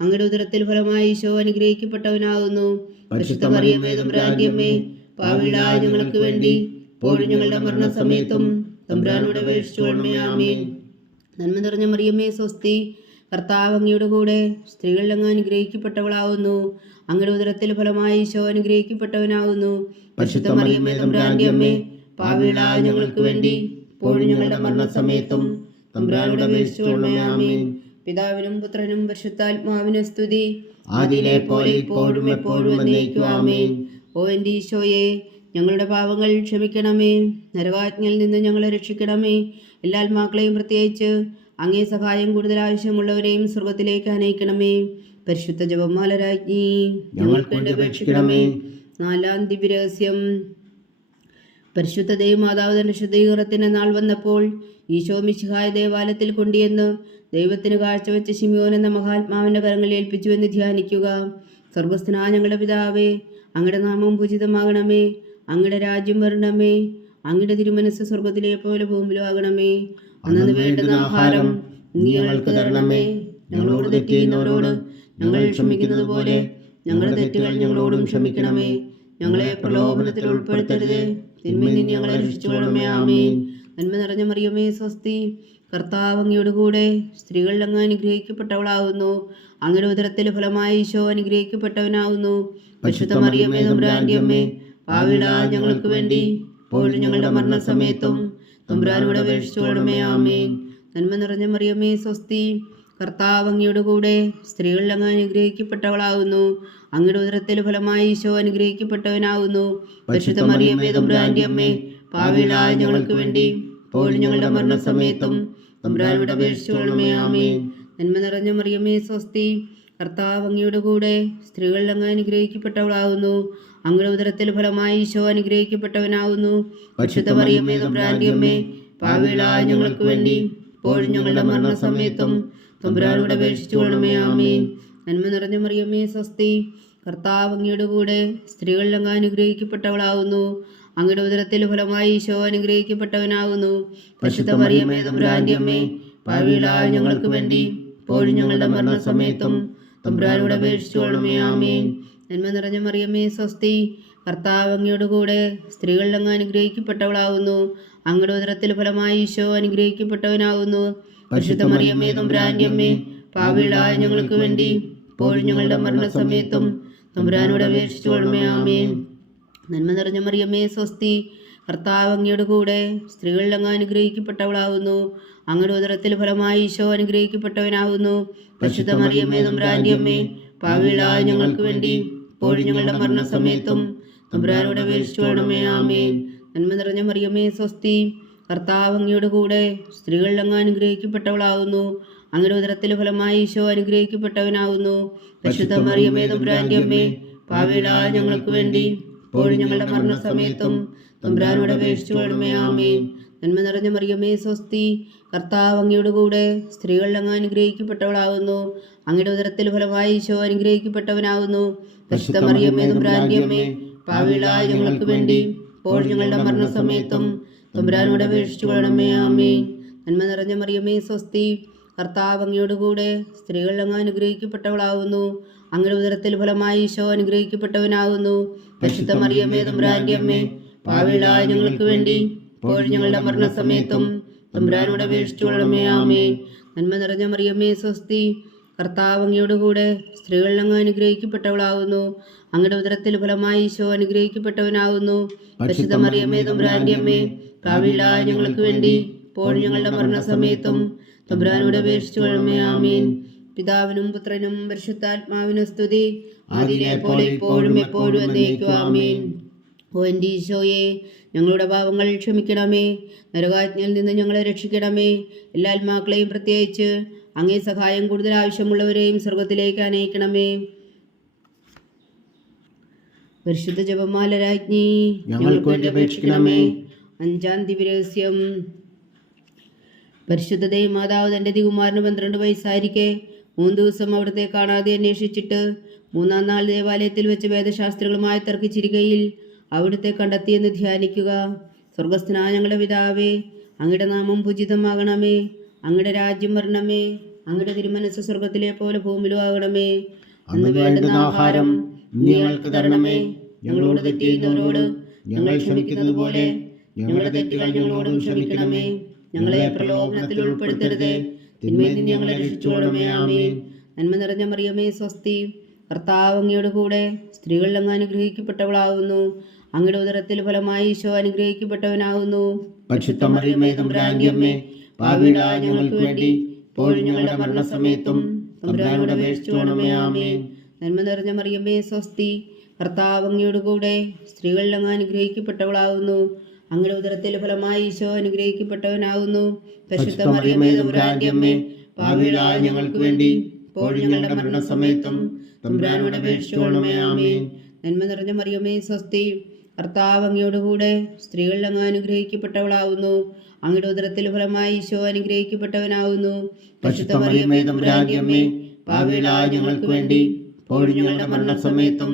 അങ്ങയുടെ ഉദരത്തിൽ ഫലമായി ഈശോ അനുഗ്രഹിക്കപ്പെട്ടവനാകുന്നു. പരിശുദ്ധ മറിയമേ തമ്പുരാന്റെ അമ്മേ, പാപികളായ ഞങ്ങൾക്ക് വേണ്ടി ഇപ്പോഴും ഞങ്ങളുടെ മരണസമയത്തും തമ്പുരാനോട് അപേക്ഷിച്ചുകൊള്ളണമേ. ആമേൻ. നന്മ നിറഞ്ഞ മറിയമേ സ്വസ്തി, കർത്താവ് അങ്ങയുടെ കൂടെ സ്ത്രീകളിൽ അങ്ങ് അനുഗ്രഹിക്കപ്പെട്ടവളാവുന്നു. അങ്ങയുടെ ഉദരത്തിൽ ഫലമായി ഈശോ അനുഗ്രഹിക്കപ്പെട്ടവനാകുന്നു. പരിശുദ്ധ മറിയമേ തമ്പുരാന്റെ അമ്മേ, പാപികളായ ഞങ്ങൾക്ക് വേണ്ടി ഇപ്പോഴും ഞങ്ങളുടെ മരണസമയത്തും തമ്പുരാനോട് അപേക്ഷിച്ചുകൊള്ളണമേ. ആമേൻ. പിതാവിനും പുത്രനും പരിശുദ്ധാത്മാവിനും സ്തുതി, ആദിയിലെ പോലെ ഇപ്പോഴും എപ്പോഴും എന്നേക്കും. ആമേൻ. ഓ എൻ്റെ ഈശോയെ, ഞങ്ങളുടെ പാപങ്ങൾ ക്ഷമിക്കണമേ, നരകാജ്ഞയിൽ നിന്ന് ഞങ്ങളെ രക്ഷിക്കണമേ. എല്ലാ ആത്മാക്കളെയും പ്രത്യേകിച്ച് അങ്ങേ സഹായം കൂടുതൽ ആവശ്യമുള്ളവരെയും സ്വർഗത്തിലേക്ക് അനയിക്കണമേ. പരിശുദ്ധ ജപമാല രാജ്ഞി ഞങ്ങൾക്ക് വേണ്ടി അപേക്ഷിക്കണമേ. 4-ാം ദിവ്യരഹസ്യം. പരിശുദ്ധ ദൈവമാതാവ് തന്റെ ശുദ്ധീകരണത്തിന്റെ നാൾ വന്നപ്പോൾ ഈശോ മിശിഹായ ദേവാലയത്തിൽ കൊണ്ടുവന്ന് ദൈവത്തിന് കാഴ്ചവെച്ച ശിമിയോൻ എന്ന മഹാത്മാവിന്റെ കരങ്ങളിൽ ഏൽപ്പിച്ചു എന്ന് ധ്യാനിക്കുക. സ്വർഗസ്ഥനായ ഞങ്ങളുടെ പിതാവേ, അങ്ങയുടെ നാമം പൂജിതമാകണമേ. അങ്ങയുടെ രാജ്യം വരണമേ. അങ്ങയുടെ തിരുമനസ് സ്വർഗത്തിലെ പോലെ ഭൂമിയിലും ആകണമേ. അന്നു വേണ്ടുന്ന ആഹാരം നീ ഞങ്ങൾക്ക് തരണമേ. ഞങ്ങളോട് തെറ്റ് ചെയ്യുന്നവരോട് ഞങ്ങൾ ക്ഷമിക്കുന്നത് പോലെ ഞങ്ങളുടെ തെറ്റുകൾ ഞങ്ങളോടും ക്ഷമിക്കണമേ. ഞങ്ങളെ പ്രലോഭനത്തിൽ ഉൾപ്പെടുത്തരുത്, തിന്മയിൽ നിന്ന് ഞങ്ങളെ രക്ഷിച്ചുകൊള്ളണമേ. ആമേൻ. നന്മ നിറഞ്ഞ മറിയമേ സ്വസ്തി, കർത്താവ് അങ്ങയുടെ കൂടെ സ്ത്രീകളിൽ അങ്ങ് അനുഗ്രഹിക്കപ്പെട്ടവളാകുന്നു. അങ്ങയുടെ ഉദരത്തിൽ ഫലമായി ഈശോ അനുഗ്രഹിക്കപ്പെട്ടവനാകുന്നു. പരിശുദ്ധ മറിയമേ തമ്പുരാന്റെ അമ്മേ, പാപികളായ ഞങ്ങൾക്ക് വേണ്ടി ഇപ്പോഴും ഞങ്ങളുടെ മരണസമയത്തും തമ്പുരാനോട് അപേക്ഷിച്ചുകൊള്ളണമേ. ആമേൻ. നന്മ നിറഞ്ഞ മറിയമേ സ്വസ്തി, കർത്താവ് അങ്ങയുടെ കൂടെ സ്ത്രീകളിൽ അങ്ങ് അനുഗ്രഹിക്കപ്പെട്ടവളാകുന്നു. അങ്ങയുടെ ഉദരത്തിൽ ഫലമായി ഈശോ അനുഗ്രഹിക്കപ്പെട്ടവനാകുന്നു. പരിശുദ്ധ മറിയമേ തമ്പുരാന്റെ അമ്മേ, പാപികളായ ഞങ്ങൾക്ക് വേണ്ടി ഇപ്പോഴും ഞങ്ങളുടെ മരണസമയത്തും തമ്പുരാനോട് അപേക്ഷിച്ചുകൊള്ളണമേ. ആമേൻ. നന്മ നിറഞ്ഞ മറിയമേ സ്വസ്തി, കർത്താവ് അങ്ങയുടെ കൂടെ സ്ത്രീകളിൽ അങ്ങ് അനുഗ്രഹിക്കപ്പെട്ടവളാകുന്നു. അങ്ങയുടെ ഉദരത്തിൽ ഫലമായി ഈശോ അനുഗ്രഹിക്കപ്പെട്ടവനാകുന്നു. പരിശുദ്ധ മറിയമേ തമ്പുരാന്റെ അമ്മേ, പാപികളായ ഞങ്ങൾക്ക് വേണ്ടി ഇപ്പോഴും ഞങ്ങളുടെ മരണസമയത്തും തമ്പുരാനോട് അപേക്ഷിച്ചുകൊള്ളണമേ. ആമേൻ. നന്മ നിറഞ്ഞ മറിയമേ സ്വസ്തി, കർത്താവ് അങ്ങയുടെ കൂടെ സ്ത്രീകളിൽ അങ്ങ് അനുഗ്രഹിക്കപ്പെട്ടവളാകുന്നു. അങ്ങയുടെ ഉദരത്തിൽ ഫലമായി ഈശോ അനുഗ്രഹിക്കപ്പെട്ടവനാകുന്നു. പരിശുദ്ധ മറിയമേ തമ്പുരാന്റെ അമ്മേ, പാപികളായ ഞങ്ങൾക്ക് വേണ്ടി ഇപ്പോഴും ഞങ്ങളുടെ മരണസമയത്തും തമ്പുരാനോട് അപേക്ഷിച്ചുകൊള്ളണമേ. ആമേൻ. നന്മ നിറഞ്ഞ മറിയമേ സ്വസ്തി, കർത്താവ് അങ്ങയുടെ കൂടെ സ്ത്രീകളിൽ അങ്ങ് അനുഗ്രഹിക്കപ്പെട്ടവളാകുന്നു. അങ്ങയുടെ ഉദരത്തിൽ ഫലമായി ഈശോ അനുഗ്രഹിക്കപ്പെട്ടവനാകുന്നു. പരിശുദ്ധ മറിയമേ തമ്പുരാന്റെ അമ്മേ, പാപികളായ ഞങ്ങൾക്ക് വേണ്ടി ഇപ്പോഴും ഞങ്ങളുടെ മരണസമയത്തും തമ്പുരാനോട് അപേക്ഷിച്ചുകൊള്ളണമേ. ആമേൻ. നന്മ നിറഞ്ഞ മറിയമേ സ്വസ്തി, കർത്താവ് അങ്ങയുടെ കൂടെ സ്ത്രീകളിൽ അങ്ങ് അനുഗ്രഹിക്കപ്പെട്ടവളാകുന്നു. അങ്ങയുടെ ഉദരത്തിൽ ഫലമായി ഈശോ അനുഗ്രഹിക്കപ്പെട്ടവനാകുന്നു. പരിശുദ്ധ മറിയമേ തമ്പുരാന്റെ അമ്മേ, പാപികളായ ഞങ്ങൾക്ക് വേണ്ടി ഇപ്പോഴും ഞങ്ങളുടെ മരണസമയത്തും തമ്പുരാനോട് അപേക്ഷിച്ചുകൊള്ളണമേ. ആമേൻ. നന്മ നിറഞ്ഞ മറിയമേ സ്വസ്തി, കർത്താവ് അങ്ങയുടെ കൂടെ സ്ത്രീകളിൽ അങ്ങ് അനുഗ്രഹിക്കപ്പെട്ടവളാകുന്നു. അങ്ങയുടെ ഉദരത്തിൽ ഫലമായി ഈശോ അനുഗ്രഹിക്കപ്പെട്ടവനാകുന്നു. പരിശുദ്ധ മറിയമേ തമ്പുരാന്റെ അമ്മേ, പാപികളായ ഞങ്ങൾക്ക് വേണ്ടി ഇപ്പോഴും ഞങ്ങളുടെ മരണസമയത്തും തമ്പുരാനോട് അപേക്ഷിച്ചുകൊള്ളണമേ. ആമേൻ. നന്മ നിറഞ്ഞ മറിയമേ സ്വസ്തി, കർത്താവ് അങ്ങയുടെ കൂടെ സ്ത്രീകളിൽ അങ്ങ് അനുഗ്രഹിക്കപ്പെട്ടവളാകുന്നു. അങ്ങയുടെ ഉദരത്തിൽ ഫലമായി ഈശോ അനുഗ്രഹിക്കപ്പെട്ടവനാകുന്നു. പരിശുദ്ധ മറിയമേ തമ്പുരാന്റെ അമ്മേ, പാപികളായ ഞങ്ങൾക്ക് വേണ്ടി ഇപ്പോഴും ഞങ്ങളുടെ മരണസമയത്തും തമ്പുരാനോട് അപേക്ഷിച്ചുകൊള്ളണമേ. ആമേൻ. നന്മ നിറഞ്ഞ മറിയമേ സ്വസ്തി, കർത്താവ് അങ്ങയുടെ കൂടെ സ്ത്രീകളിൽ അങ്ങ് അനുഗ്രഹിക്കപ്പെട്ടവളാകുന്നു. അങ്ങയുടെ ഉദരത്തിൽ ഫലമായി ഈശോ അനുഗ്രഹിക്കപ്പെട്ടവനാകുന്നു. പരിശുദ്ധ മറിയമേ തമ്പുരാന്റെ അമ്മേ, പാപികളായ ഞങ്ങൾക്ക് വേണ്ടി ഇപ്പോഴും ഞങ്ങളുടെ മരണസമയത്തും തമ്പുരാനോട് അപേക്ഷിച്ചുകൊള്ളണമേ. ആമേൻ. നന്മ നിറഞ്ഞ മറിയമേ സ്വസ്തി, കർത്താവ് അങ്ങയുടെ കൂടെ സ്ത്രീകളിൽ അങ്ങ് അനുഗ്രഹിക്കപ്പെട്ടവളാകുന്നു. അങ്ങയുടെ ഉദരത്തിൽ ഫലമായി ഈശോ അനുഗ്രഹിക്കപ്പെട്ടവനാകുന്നു. പരിശുദ്ധ മറിയമേ തമ്പുരാന്റെ അമ്മേ, പാപികളായ ഞങ്ങൾക്ക് വേണ്ടി ഇപ്പോഴും ഞങ്ങളുടെ മരണസമയത്തും തമ്പുരാനോട് അപേക്ഷിച്ചുകൊള്ളണമേ. ആമേൻ. പിതാവിനും പുത്രനും പരിശുദ്ധാത്മാവിനും സ്തുതി, ആദിയിലെ പോലെ ഇപ്പോഴും എപ്പോഴും എന്നേക്കും. ആമേൻ. ഓ എൻ്റെ ഈശോയെ, ഞങ്ങളുടെ പാപങ്ങൾ ക്ഷമിക്കണമേ, നരകാജ്ഞയിൽ നിന്ന് ഞങ്ങളെ രക്ഷിക്കണമേ. എല്ലാ ആത്മാക്കളെയും പ്രത്യേകിച്ച് അങ്ങേ സഹായം കൂടുതൽ ആവശ്യമുള്ളവരെയും സ്വർഗത്തിലേക്ക് അനയിക്കണമേ. പരിശുദ്ധ ജപമാല രാജ്ഞി ഞങ്ങൾക്ക് വേണ്ടി അപേക്ഷിക്കണമേ. 5-ാം ദിവ്യരഹസ്യം. പരിശുദ്ധ ദൈവമാതാവ് തൻ്റെ തികുമാരന് 12 വയസ്സായിരിക്കെ 3 ദിവസം അവിടുത്തെ കാണാതെ അന്വേഷിച്ചിട്ട് 3-ാം നാൾ ദേവാലയത്തിൽ വെച്ച് വേദശാസ്ത്രികളുമായി തർക്കിച്ചിരിക്കയിൽ അവിടുത്തെ കണ്ടെത്തിയെന്ന് ധ്യാനിക്കുക. സ്വർഗസ്ഥനായ ഞങ്ങളുടെ പിതാവേ, അങ്ങയുടെ നാമം പൂജിതമാകണമേ. അങ്ങയുടെ രാജ്യം വരണമേ. അങ്ങയുടെ തിരുമനസ് സ്വർഗത്തിലെ പോലെ ഭൂമിയിലും ആകണമേ. അന്ന് വേണ്ടുന്ന ആഹാരം ഇന്ന് ഞങ്ങൾക്ക് തരണമേ. ഞങ്ങളോട് തെറ്റ് ചെയ്യുന്നവരോട് ഞങ്ങൾ ക്ഷമിക്കുന്നത് പോലെ ഞങ്ങളുടെ തെറ്റുകൾ ഞങ്ങളോടും ക്ഷമിക്കണമേ. ഞങ്ങളെ പ്രലോഭനത്തിൽ ഉൾപ്പെടുത്തരുതേ, തിന്മയിൽ നിന്ന് ഞങ്ങളെ രക്ഷിച്ചുകൊള്ളണമേ. ആമേൻ. നന്മ നിറഞ്ഞ മറിയമേ, സ്വസ്തി. കർത്താവ് അങ്ങയുടെ കൂടെ സ്ത്രീകളിൽ അങ്ങ് അനുഗ്രഹിക്കപ്പെട്ടവളാകുന്നു. അങ്ങയുടെ ഉദരത്തിൽ ഫലമായി ഈശോ അനുഗ്രഹിക്കപ്പെട്ടവനാകുന്നു. പരിശുദ്ധ മറിയമേ, തമ്പുരാന്റെ അമ്മേ, പാപികളായ ഞങ്ങൾക്ക് വേണ്ടി ഇപ്പോഴും ഞങ്ങളുടെ മരണസമയത്തും തമ്പുരാനോട് അപേക്ഷിച്ചുകൊള്ളണമേ. ആമേൻ. നന്മ നിറഞ്ഞ മറിയമേ, സ്വസ്തി. കർത്താവ് അങ്ങയുടെ കൂടെ സ്ത്രീകളിൽ അങ്ങ് അനുഗ്രഹിക്കപ്പെട്ടവളാകുന്നു. അങ്ങയുടെ ഉദരത്തിൽ ഫലമായി ഈശോ അനുഗ്രഹിക്കപ്പെട്ടവനാകുന്നു. പരിശുദ്ധ മറിയമേ, തമ്പുരാന്റെ അമ്മേ, പാപികളായ ഞങ്ങൾക്ക് വേണ്ടി ഇപ്പോഴും ഞങ്ങളുടെ മരണസമയത്തും തമ്പുരാനോട് അപേക്ഷിച്ചുകൊള്ളണമേ. ആമേൻ. നന്മ നിറഞ്ഞ മറിയമേ, സ്വസ്തി. കർത്താവ് അങ്ങയുടെ കൂടെ സ്ത്രീകളിൽ അങ്ങ് അനുഗ്രഹിക്കപ്പെട്ടവളാകുന്നു. അങ്ങയുടെ ഉദരത്തിൽ ഫലമായി ഈശോ അനുഗ്രഹിക്കപ്പെട്ടവനാകുന്നു. പരിശുദ്ധ മറിയമേ, തമ്പുരാന്റെ അമ്മേ, പാപികളായ ഞങ്ങൾക്ക് വേണ്ടി ഇപ്പോഴും ഞങ്ങളുടെ മരണസമയത്തും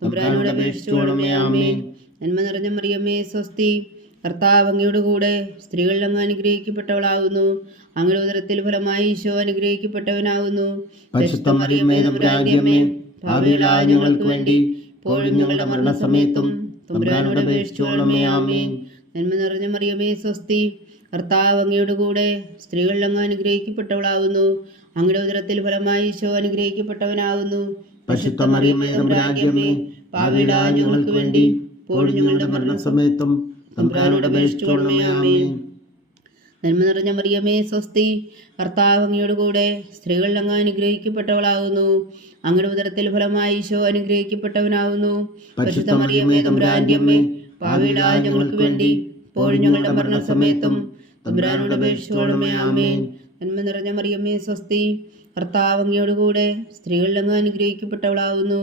തമ്പുരാനോട് അപേക്ഷിച്ചുകൊള്ളണമേ. ആമേൻ. നന്മ നിറഞ്ഞ മറിയമേ, സ്വസ്തി. കർത്താവ് അങ്ങയുടെ കൂടെ സ്ത്രീകളിൽ അങ്ങ് അനുഗ്രഹിക്കപ്പെട്ടവളാകുന്നു. അങ്ങയുടെ ഉദരത്തിൽ ഫലമായി ഈശോ അനുഗ്രഹിക്കപ്പെട്ടവനാകുന്നു. പരിശുദ്ധ മറിയമേ, തമ്പുരാന്റെ അമ്മേ, പാപികളായ ഞങ്ങൾക്ക് വേണ്ടി ഇപ്പോഴും ഞങ്ങളുടെ മരണസമയത്തും തമ്പുരാനോട് അപേക്ഷിച്ചുകൊള്ളണമേ. ആമേൻ. നന്മ നിറഞ്ഞ മറിയമേ, സ്വസ്തി. കർത്താവ് അങ്ങയുടെ കൂടെ സ്ത്രീകളിൽ അങ്ങ് അനുഗ്രഹിക്കപ്പെട്ടവളാകുന്നു. അങ്ങയുടെ ഉദരത്തിൽ ഫലമായി ഈശോ അനുഗ്രഹിക്കപ്പെട്ടവനാകുന്നു. പരിശുദ്ധ മറിയമേ, തമ്പുരാന്റെ അമ്മേ, പാപികളായ ഞങ്ങൾക്ക് വേണ്ടി ഇപ്പോഴും ഞങ്ങളുടെ മരണസമയത്തും തമ്പുരാനോട് അപേക്ഷിച്ചുകൊള്ളണമേ. ആമേൻ. നന്മ നിറഞ്ഞ മറിയമേ, സ്വസ്തി. കർത്താവ് അങ്ങയുടെ കൂടെ സ്ത്രീകളിൽ അങ്ങ് അനുഗ്രഹിക്കപ്പെട്ടവളാകുന്നു. അങ്ങയുടെ ഉദരത്തിൽ ഫലമായി ഈശോ അനുഗ്രഹിക്കപ്പെട്ടവനാകുന്നു. പരിശുദ്ധ മറിയമേ, തമ്പുരാന്റെ അമ്മേ, പാപികളായ ഞങ്ങൾക്ക് വേണ്ടി ഇപ്പോഴും ഞങ്ങളുടെ മരണസമയത്തും തമ്പുരാനോട് അപേക്ഷിച്ചുകൊള്ളണമേ. ആമേൻ. നന്മ നിറഞ്ഞ മറിയമേ, സ്വസ്തി. കർത്താവ് അങ്ങയുടെ കൂടെ സ്ത്രീകളിൽ അങ്ങ് അനുഗ്രഹിക്കപ്പെട്ടവളാകുന്നു.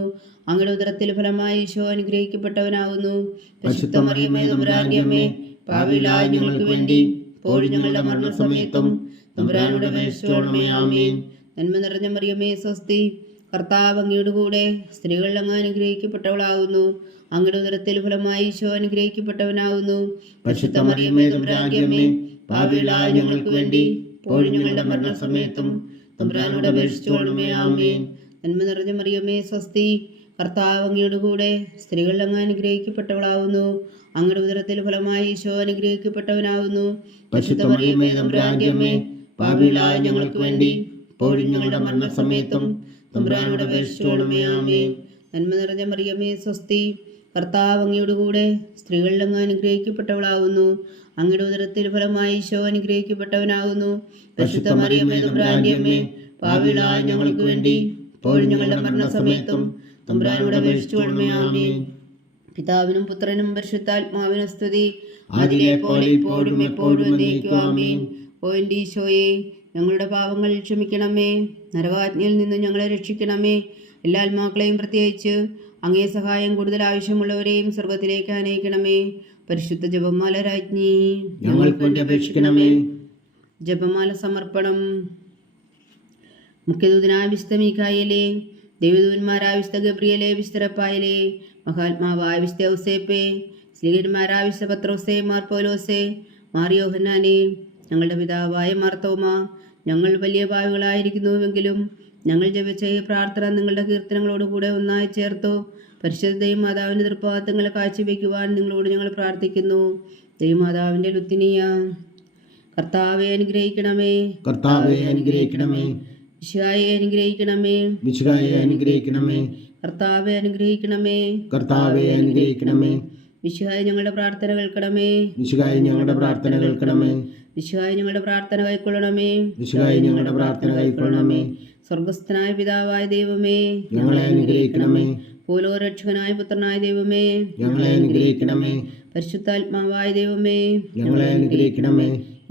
അങ്ങയുടെ ഉദരത്തിൽ ഫലമായി ഈശോ അനുഗ്രഹിക്കപ്പെട്ടവനാകുന്നു. പരിശുദ്ധ മറിയമേ, തമ്പുരാന്റെ അമ്മേ, പാപികളായ ഞങ്ങൾക്ക് വേണ്ടി ഇപ്പോഴും ഞങ്ങളുടെ മരണസമയത്തും തമ്പുരാനോട് അപേക്ഷിച്ചുകൊള്ളണമേ. ആമേൻ. നന്മ നിറഞ്ഞ മറിയമേ, സ്വസ്തി. കർത്താവ് അങ്ങയുടെ കൂടെ സ്ത്രീകളിൽ അങ്ങ് അനുഗ്രഹിക്കപ്പെട്ടവളാകുന്നു. അങ്ങയുടെ ഉദരത്തിൽ ഫലമായി ഈശോ അനുഗ്രഹിക്കപ്പെട്ടവനാകുന്നു. പരിശുദ്ധ മറിയമേ, തമ്പുരാന്റെ അമ്മേ, പാപികളായ ഞങ്ങൾക്ക് വേണ്ടി ഇപ്പോഴും ഞങ്ങളുടെ മരണസമയത്തും തമ്പുരാനോട് അപേക്ഷിച്ചുകൊള്ളണമേ. ആമേൻ. നന്മ നിറഞ്ഞ മറിയമേ, സ്വസ്തി. കർത്താവ് അങ്ങയുടെ കൂടെ സ്ത്രീകളിൽ അങ്ങ് അനുഗ്രഹിക്കപ്പെട്ടവളാകുന്നു. അങ്ങയുടെ ഉദരത്തിൽ ഫലമായി ഈശോ അനുഗ്രഹിക്കപ്പെട്ടവനാകുന്നു. പരിശുദ്ധ മറിയമേ, തമ്പുരാന്റെ അമ്മേ, പാപികളായ ഞങ്ങൾക്ക് വേണ്ടി ഇപ്പോഴും ഞങ്ങളുടെ മരണസമയത്തും തമ്പുരാനോട് അപേക്ഷിച്ചുകൊള്ളണമേ. ആമേൻ. നന്മ നിറഞ്ഞ മറിയമേ, സ്വസ്തി. കർത്താവ് അങ്ങയുടെ കൂടെ സ്ത്രീകളിൽ അങ്ങ് അനുഗ്രഹിക്കപ്പെട്ടവളാകുന്നു. അങ്ങയുടെ ഉദരത്തിൽ ഫലമായി ഈശോ അനുഗ്രഹിക്കപ്പെട്ടവനാകുന്നു. പരിശുദ്ധ മറിയമേ, തമ്പുരാന്റെ അമ്മേ, പാപികളായ ഞങ്ങൾക്ക് വേണ്ടി ഇപ്പോഴും ഞങ്ങളുടെ മരണസമയത്തും തമ്പുരാനോട് അപേക്ഷിച്ചുകൊള്ളണമേ. ആമേൻ. പിതാവിനും പുത്രനും പരിശുദ്ധാത്മാവിനും സ്തുതി. ആദിയിലെ പോലെ ഇപ്പോഴും എപ്പോഴും എന്നേക്കും. ആമേൻ. ഓ എൻ്റെ ഈശോയെ, ഞങ്ങളുടെ പാപങ്ങൾ ക്ഷമിക്കണമേ. നരകാജ്ഞയിൽ നിന്ന് ഞങ്ങളെ രക്ഷിക്കണമേ. എല്ലാ ആത്മാക്കളെയും പ്രത്യേകിച്ച് അങ്ങേ സഹായം കൂടുതൽ ആവശ്യമുള്ളവരെയും സ്വർഗത്തിലേക്ക് അനയിക്കണമേ. പരിശുദ്ധ ജപമാല രാജ്ഞി, ഞങ്ങൾക്ക് വേണ്ടി അപേക്ഷിക്കണമേ. ജപമാല സമർപ്പണം. മുഖ്യദൂതനായ വിശുദ്ധ മീഖായേലേ, ദൈവദൂതന്മാരായ വിശുദ്ധ ഗബ്രിയേലേ, വിശുദ്ധ റഫായേലേ, മഹാത്മാവായ വിശുദ്ധ ഔസേപ്പേ, സ്ലീഹന്മാരായ വിശുദ്ധ പത്രോസേ, മാർ പൗലോസേ, മാർ യോഹന്നാനേ, ഞങ്ങളുടെ പിതാവായ മാർത്തോമ, ഞങ്ങൾ വലിയ പാവികളായിരിക്കുന്നുവെങ്കിലും ഞങ്ങൾ ജപിച്ച ഈ പ്രാർത്ഥന നിങ്ങളുടെ കീർത്തനങ്ങളോടുകൂടെ ഒന്നായി ചേർത്തു പരിശുദ്ധ ദൈവമാതാവിൻ്റെ തൃപ്പാദങ്ങളെ കാഴ്ചവെക്കുവാൻ നിങ്ങളോട് ഞങ്ങൾ പ്രാർത്ഥിക്കുന്നു. ദൈവമാതാവിൻ്റെ ലുത്തിനിയ, കർത്താവെ അനുഗ്രഹിക്കണമേ. കർത്താവെ അനുഗ്രഹിക്കണമേ. മിശിഹായെ അനുഗ്രഹിക്കണമേ. മിശിഹായെ അനുഗ്രഹിക്കണമേ. കർത്താവെ അനുഗ്രഹിക്കണമേ. കർത്താവെ അനുഗ്രഹിക്കണമേ. മിശിഹായെ ഞങ്ങളുടെ പ്രാർത്ഥന കേൾക്കണമേ. മിശിഹായെ ഞങ്ങളുടെ പ്രാർത്ഥന കേൾക്കണമേ. മിശിഹായെ ഞങ്ങളുടെ പ്രാർത്ഥന കൈക്കൊള്ളണമേ. മിശിഹായെ ഞങ്ങളുടെ പ്രാർത്ഥന കൈക്കൊള്ളണമേ. സ്വർഗസ്ഥനായ പിതാവായ ദൈവമേ, ഞങ്ങളെ അനുഗ്രഹിക്കണമേ. ഭൂലോകരക്ഷകനായ പുത്രനായ ദൈവമേ, ഞങ്ങളെ അനുഗ്രഹിക്കണമേ. പരിശുദ്ധാത്മാവായ ദൈവമേ, ഞങ്ങളെ അനുഗ്രഹിക്കണമേ.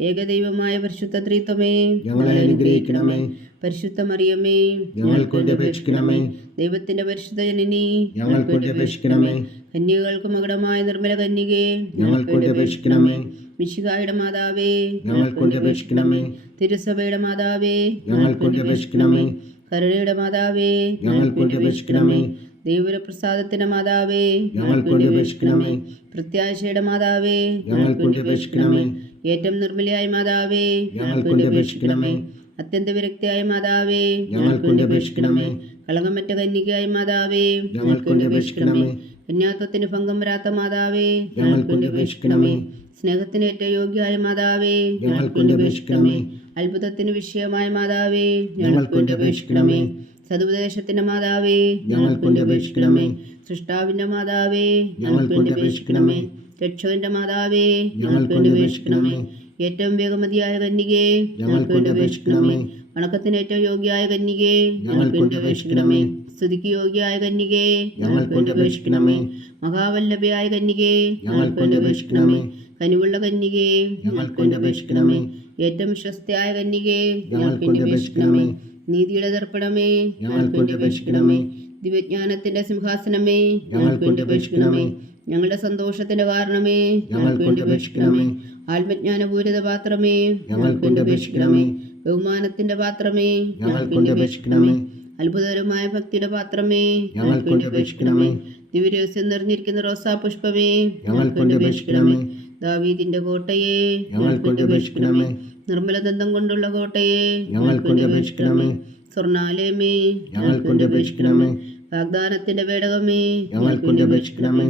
ഏകദൈവമായ പരിശുദ്ധ ത്രിത്വമേ, ഞങ്ങളെ അനുഗ്രഹിക്കണമേ. പരിശുദ്ധ മറിയമേ, ഞങ്ങൾക്ക് വേണ്ടി അപേക്ഷിക്കണമേ. ദൈവത്തിന്റെ പരിശുദ്ധ ജനനി, ഞങ്ങൾക്ക് വേണ്ടി അപേക്ഷിക്കണമേ. കന്യകൾക്ക് മകുടമായ നിർമ്മല കന്യകേ, ഞങ്ങൾക്ക് വേണ്ടി അപേക്ഷിക്കണമേ. മിശിഹായുടെ മാതാവേ, ഞങ്ങൾക്ക് വേണ്ടി അപേക്ഷിക്കണമേ. തിരുസഭയുടെ മാതാവേ, ഞങ്ങൾക്ക് വേണ്ടി അപേക്ഷിക്കണമേ. കരുണയുടെ മാതാവേ, ഞങ്ങൾക്ക് വേണ്ടി അപേക്ഷിക്കണമേ. ദൈവപ്രസാദത്തിന്റെ മാതാവേ, ഞങ്ങൾക്ക് വേണ്ടി അപേക്ഷിക്കണമേ. പ്രത്യാശയുടെ മാതാവേ, ഞങ്ങൾക്ക് വേണ്ടി അപേക്ഷിക്കണമേ. ഏറ്റവും നിർമ്മലയായ മാതാവേ, ഞങ്ങൾക്ക് വേണ്ടി അപേക്ഷിക്കണമേ. അത്യന്ത വിരക്തിയായ മാതാവേ, ഞങ്ങൾക്ക് വേണ്ടി അപേക്ഷിക്കണമേ. കളങ്കമറ്റ കന്യകയായ മാതാവേ, ഞങ്ങൾക്ക് വേണ്ടി അപേക്ഷിക്കണമേ. കന്യാത്വത്തിന് ഭംഗം വരാത്ത മാതാവേ, ഞങ്ങൾക്ക് വേണ്ടി അപേക്ഷിക്കണമേ. സ്നേഹത്തിന് ഏറ്റവും യോഗ്യമായ മാതാവേ, ഞങ്ങൾക്ക് വേണ്ടി അപേക്ഷിക്കണമേ. അത്ഭുതത്തിന് വിഷയമായ മാതാവേ, ഞങ്ങൾക്ക് വേണ്ടി അപേക്ഷിക്കണമേ. സതുപദേശത്തിന്റെ മാതാവേ, ഞങ്ങൾക്ക് വേണ്ടി അപേക്ഷിക്കണമേ. സൃഷ്ടാവിന്റെ മാതാവേ, ഞങ്ങൾക്ക് വേണ്ടി അപേക്ഷിക്കണമേ. രക്ഷകന്റെ മാതാവേ, ഞങ്ങൾക്ക് വേണ്ടി അപേക്ഷിക്കണമേ. ഏറ്റവും വേഗമതിയായ കന്യകേ, ഞങ്ങൾക്ക് വേണ്ടി അപേക്ഷിക്കണമേ. വണക്കത്തിന് ഏറ്റവും യോഗ്യയായ കന്യകേ, ഞങ്ങൾക്ക് വേണ്ടി അപേക്ഷിക്കണമേ. സ്തുതിക്ക് യോഗ്യയായ കന്യകേ, ഞങ്ങൾക്ക് വേണ്ടി അപേക്ഷിക്കണമേ. മഹാവല്ലഭയായ കന്യകേ, ഞങ്ങൾക്ക് വേണ്ടി അപേക്ഷിക്കണമേ. കനിവുള്ള കന്യകേ, ഞങ്ങൾക്ക് വേണ്ടി അപേക്ഷിക്കണമേ. ഏറ്റവും വിശ്വസ്തയായ കന്യകേ, ഞങ്ങൾക്ക് വേണ്ടി അപേക്ഷിക്കണമേ. നീതിയുടെ ദർപ്പണമേ, ഞങ്ങൾക്ക് വേണ്ടി അപേക്ഷിക്കണമേ. ദിവ്യജ്ഞാനത്തിന്റെ സിംഹാസനമേ, ഞങ്ങൾക്ക് വേണ്ടി അപേക്ഷിക്കണമേ. ഞങ്ങളുടെ സന്തോഷത്തിന്റെ കാരണമേ, ഞങ്ങൾക്ക് വേണ്ടി അപേക്ഷിക്കണമേ. ആത്മജ്ഞാനപൂരിത പാത്രമേ, ഞങ്ങൾക്ക് വേണ്ടി അപേക്ഷിക്കണമേ. ബഹുമാനത്തിന്റെ പാത്രമേ, ഞങ്ങൾക്ക് വേണ്ടി അപേക്ഷിക്കണമേ. അത്ഭുതകരമായ ഭക്തിയുടെ പാത്രമേ, ഞങ്ങൾക്ക് വേണ്ടി അപേക്ഷിക്കണമേ. ദിവ്യരഹസ്യം നിറഞ്ഞിരിക്കുന്ന റോസാ പുഷ്പമേ, ഞങ്ങൾക്ക് വേണ്ടി അപേക്ഷിക്കണമേ. ദാവീദിന്റെ കോട്ടയെ, ഞങ്ങൾക്ക് വേണ്ടി അപേക്ഷിക്കണമേ. നിർമ്മലദന്തം കൊണ്ടുള്ള കോട്ടയെ, ഞങ്ങൾക്ക് വേണ്ടി അപേക്ഷിക്കണമേ. സ്വർണാലയമേ, ഞങ്ങൾക്ക് വേണ്ടി അപേക്ഷിക്കണമേ. വാഗ്ദാനത്തിന്റെ പേടകമേ, ഞങ്ങൾക്ക് വേണ്ടി അപേക്ഷിക്കണമേ.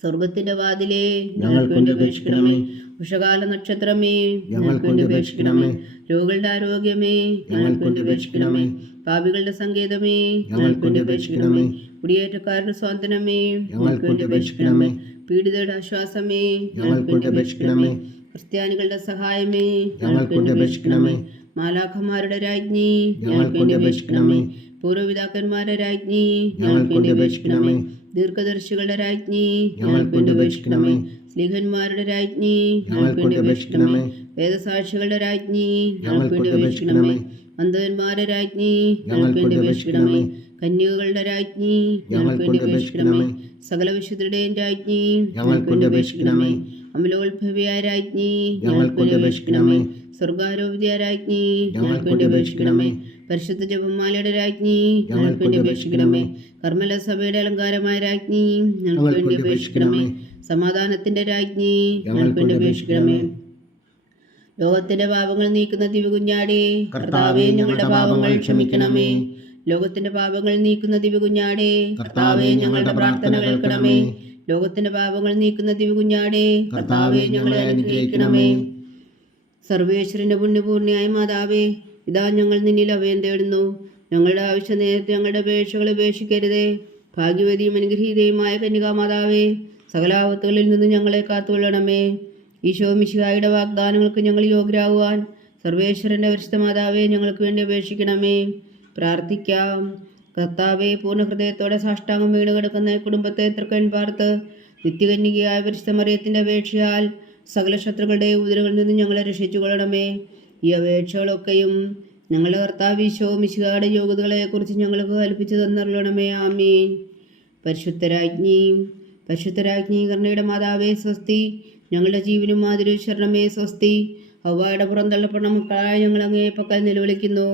സ്വർഗത്തിന്റെ വാതിലേ, ഞങ്ങൾക്ക് വേണ്ടി അപേക്ഷിക്കണമേ. ഉഷകാല നക്ഷത്രമേ, ഞങ്ങൾക്ക് വേണ്ടി അപേക്ഷിക്കണമേ. രോഗികളുടെ ആരോഗ്യമേ, ഞങ്ങൾക്ക് വേണ്ടി അപേക്ഷിക്കണമേ. പാപികളുടെ സങ്കേതമേ, ഞങ്ങൾക്ക് വേണ്ടി അപേക്ഷിക്കണമേ. കുടിയേറ്റക്കാരുടെ സ്വാതന്ത്ര്യമേ, ഞങ്ങൾക്ക് വേണ്ടി അപേക്ഷിക്കണമേ. പീഡിതരുടെ ആശ്വാസമേ, ഞങ്ങൾക്ക് വേണ്ടി അപേക്ഷിക്കണമേ. ക്രിസ്ത്യാനികളുടെ സഹായമേ, ഞങ്ങൾക്ക് വേണ്ടി അപേക്ഷിക്കണമേ. മാലാഖമാരുടെ രാജ്ഞി, ഞങ്ങൾക്ക് വേണ്ടി അപേക്ഷിക്കണമേ. പൂർവ്വപിതാക്കന്മാരുടെ രാജ്ഞി, ഞങ്ങൾക്ക് വേണ്ടി അപേക്ഷിക്കണമേ. ദീർഘദർശികളുടെ രാജ്ഞി, ഞങ്ങൾക്ക് വേണ്ടി അപേക്ഷിക്കണമേ. സ്ലീഹന്മാരുടെ രാജ്ഞി, ഞങ്ങൾക്ക് വേണ്ടി അപേക്ഷിക്കണമേ. വേദസാക്ഷികളുടെ രാജ്ഞി, ഞങ്ങൾക്ക് വേണ്ടി അപേക്ഷിക്കണമേ. അന്ധന്മാരുടെ രാജ്ഞി, ഞങ്ങൾക്ക് വേണ്ടി അപേക്ഷിക്കണമേ. കന്യകകളുടെ രാജ്ഞി, ഞങ്ങൾക്ക് വേണ്ടി അപേക്ഷിക്കണമേ. സകല വിശുദ്ധരുടെയും രാജ്ഞി, ഞങ്ങൾക്ക് വേണ്ടി അപേക്ഷിക്കണമേ. അമലോത്ഭവിയായ രാജ്ഞി, ഞങ്ങൾക്ക് വേണ്ടി അപേക്ഷിക്കണമേ. സ്വർഗാരോപിതയായ രാജ്ഞി, ഞങ്ങൾക്ക് വേണ്ടി അപേക്ഷിക്കണമേ. പരിശുദ്ധ ജപമാലയുടെ രാജ്ഞി, ഞങ്ങൾക്ക് വേണ്ടി അപേക്ഷിക്കണമേ. കർമ്മല സഭയുടെ അലങ്കാരമായ രാജ്ഞി, ഞങ്ങൾക്ക് ഞങ്ങൾക്ക് വേണ്ടി വേണ്ടി അപേക്ഷിക്കണമേ. അപേക്ഷിക്കണമേ. സമാധാനത്തിന്റെ രാജ്ഞി, ഞങ്ങൾക്ക് വേണ്ടി അപേക്ഷിക്കണമേ. ലോകത്തിന്റെ പാപങ്ങൾ നീക്കുന്ന ദിവ്യകുഞ്ഞാടേ, കർത്താവേ, ഞങ്ങളുടെ പാപങ്ങൾ ക്ഷമിക്കണമേ. ലോകത്തിന്റെ പാപങ്ങൾ നീക്കുന്ന ദിവ്യകുഞ്ഞാടേ, കർത്താവേ, ഞങ്ങളുടെ പ്രാർത്ഥന കേൾക്കണമേ. ലോകത്തിന്റെ പാപങ്ങൾ നീക്കുന്ന ദിവ്യകുഞ്ഞാടേ, കർത്താവേ, ഞങ്ങളെ അനുഗ്രഹിക്കണമേ. സർവേശ്വരന്റെ പുണ്യപൂർണ്ണയായ മാതാവേ, ഇതാ ഞങ്ങൾ നിന്നിൽ അഭയം തേടുന്നു. ഞങ്ങളുടെ ആവശ്യ നേരത്തെ ഞങ്ങളുടെ അപേക്ഷകൾ ഉപേക്ഷിക്കരുതേ. ഭാഗ്യവതിയും അനുഗ്രഹീതയുമായ കന്യകാമാതാവേ, സകലാപത്തുകളിൽ നിന്ന് ഞങ്ങളെ കാത്തുകൊള്ളണമേ. ഈശോ മിശിഹായുടെ വാഗ്ദാനങ്ങൾക്ക് ഞങ്ങൾ യോഗ്യരാകുവാൻ സർവേശ്വരന്റെ പരിശുദ്ധ മാതാവേ, ഞങ്ങൾക്ക് വേണ്ടി അപേക്ഷിക്കണമേ. പ്രാർത്ഥിക്കാം. കർത്താവെ, പൂർണ്ണ ഹൃദയത്തോടെ സാഷ്ടാംഗം വീണ് കിടക്കുന്ന കുടുംബത്തെ തൃക്കൺ പാർത്ത് നിത്യകന്യകയായ പരിശുദ്ധ മറിയത്തിന്റെ അപേക്ഷയാൽ സകല ശത്രുക്കളുടെ ഉദരങ്ങളിൽ നിന്ന് ഞങ്ങളെ രക്ഷിച്ചു കൊള്ളണമേ. ഈ അപേക്ഷകളൊക്കെയും ഞങ്ങളുടെ കർത്താവ് ഈശോ മിശിഹായുടെ യോഗ്യതകളെക്കുറിച്ച് ഞങ്ങൾക്ക് കൽപ്പിച്ചു തന്നറിയണമേ. ആമീൻ. പരിശുദ്ധരാജ്ഞി കരുണയുടെ മാതാവേ സ്വസ്തി. ഞങ്ങളുടെ ജീവനും മാതിരും ശരണമേ സ്വസ്തി. ഹവ്വായുടെ പുറന്തള്ളപ്പെടുന്ന മക്കളായ ഞങ്ങൾ അങ്ങേ പക്കൽ നിലവിളിക്കുന്നു.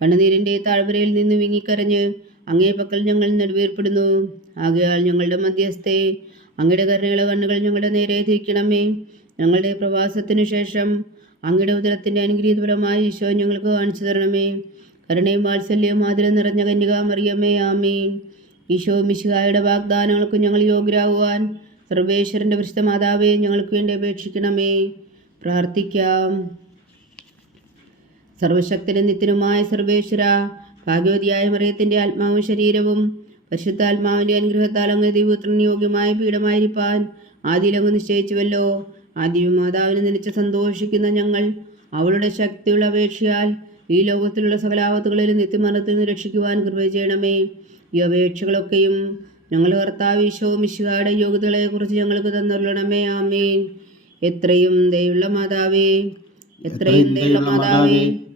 കണ്ണുനീരിൻ്റെ താഴ്വരയിൽ നിന്ന് വിങ്ങിക്കരഞ്ഞ് അങ്ങേ പക്കൽ ഞങ്ങൾ നെടുവേർപ്പെടുന്നു. ആകയാൽ ഞങ്ങളുടെ മധ്യസ്ഥെ അങ്ങയുടെ കരുണയുള്ള കണ്ണുകൾ ഞങ്ങളുടെ നേരെ തിരിക്കണമേ. ഞങ്ങളുടെ പ്രവാസത്തിനു ശേഷം അങ്ങയുടെ ഉദരത്തിൻ്റെ അനുഗ്രഹീതപരമായ ഈശോ ഞങ്ങൾക്ക് കാണിച്ചു തരണമേ. കരുണയും വാത്സല്യവും ആദരം നിറഞ്ഞ കന്യക മറിയമേ, ആമീൻ. ഈശോ മിശിഹായുടെ വാഗ്ദാനങ്ങൾക്ക് ഞങ്ങൾ യോഗ്യരാകുവാൻ സർവേശ്വരൻ്റെ പരിശുദ്ധ മാതാവേ, ഞങ്ങൾക്ക് വേണ്ടി അപേക്ഷിക്കണമേ. പ്രാർത്ഥിക്കാം. സർവശക്തനും നിത്യനുമായ സർവേശ്വര, ഭാഗ്യവതിയായ മറിയത്തിൻ്റെ ആത്മാവും ശരീരവും പരിശുദ്ധാത്മാവിൻ്റെ അനുഗ്രഹത്താൽ അങ്ങ് ദൈവപുത്രന് യോഗ്യമായ പീഠമായിരിക്കാൻ ആദിയിലങ്ങ് നിശ്ചയിച്ചുവല്ലോ. ആദിമാതാവിനെ നനച്ച് സന്തോഷിക്കുന്ന ഞങ്ങൾ അവളുടെ ശക്തിയുള്ള അപേക്ഷയാൽ ഈ ലോകത്തിലുള്ള സകലാപത്തുകളിലും നിത്യമരണത്തിൽ നിന്ന് രക്ഷിക്കുവാൻ കൃപ ചെയ്യണമേ. ഈ അപേക്ഷകളൊക്കെയും ഞങ്ങൾ കർത്താവ് ഈശോ മിശിഹായുടെ യോഗ്യതകളെക്കുറിച്ച് ഞങ്ങൾക്ക് തന്നരുളണമേ. ആമേൻ. എത്രയും ദയുള്ള മാതാവേ,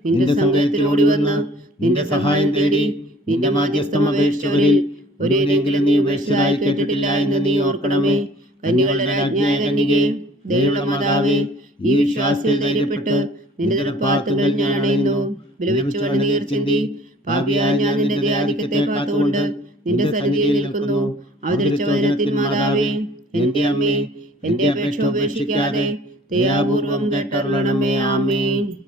നിന്റെ സങ്കേതത്തിൽ ഓടി വന്ന് നിന്റെ സഹായം തേടി നിന്റെ മാധ്യസ്ഥം അപേക്ഷിച്ചവരിൽ ഒരുവനെങ്കിലും നീ ഉപേക്ഷിച്ചതായി കേട്ടിട്ടില്ല എന്ന് നീ ഓർക്കണമേ. കന്യകളുടെ രാജ്ഞിയായ കന്യകേ, ദയുള്ള മാതാവേ, ഈ വിശ്വാസത്തിൽ ധൈര്യപ്പെട്ട് നിന്റെ തൃപ്പാത്തുകൾ ഞാൻ അണയുന്നു. വിലപിച്ചു കണ്ണുനീർ ചിന്തി പാപിയായ ഞാൻ നിന്റെ ദയാധിക്യത്തെ കാത്തുകൊണ്ട് നിന്റെ സന്നിധിയിൽ നിൽക്കുന്നു. അവതരിച്ച വചനത്തിൻ മാതാവേ, എൻ്റെ അമ്മേ, എൻ്റെ അപേക്ഷ ഉപേക്ഷിക്കാതെ ദയാപൂർവം കേട്ടരുളണമേ. ആമേൻ.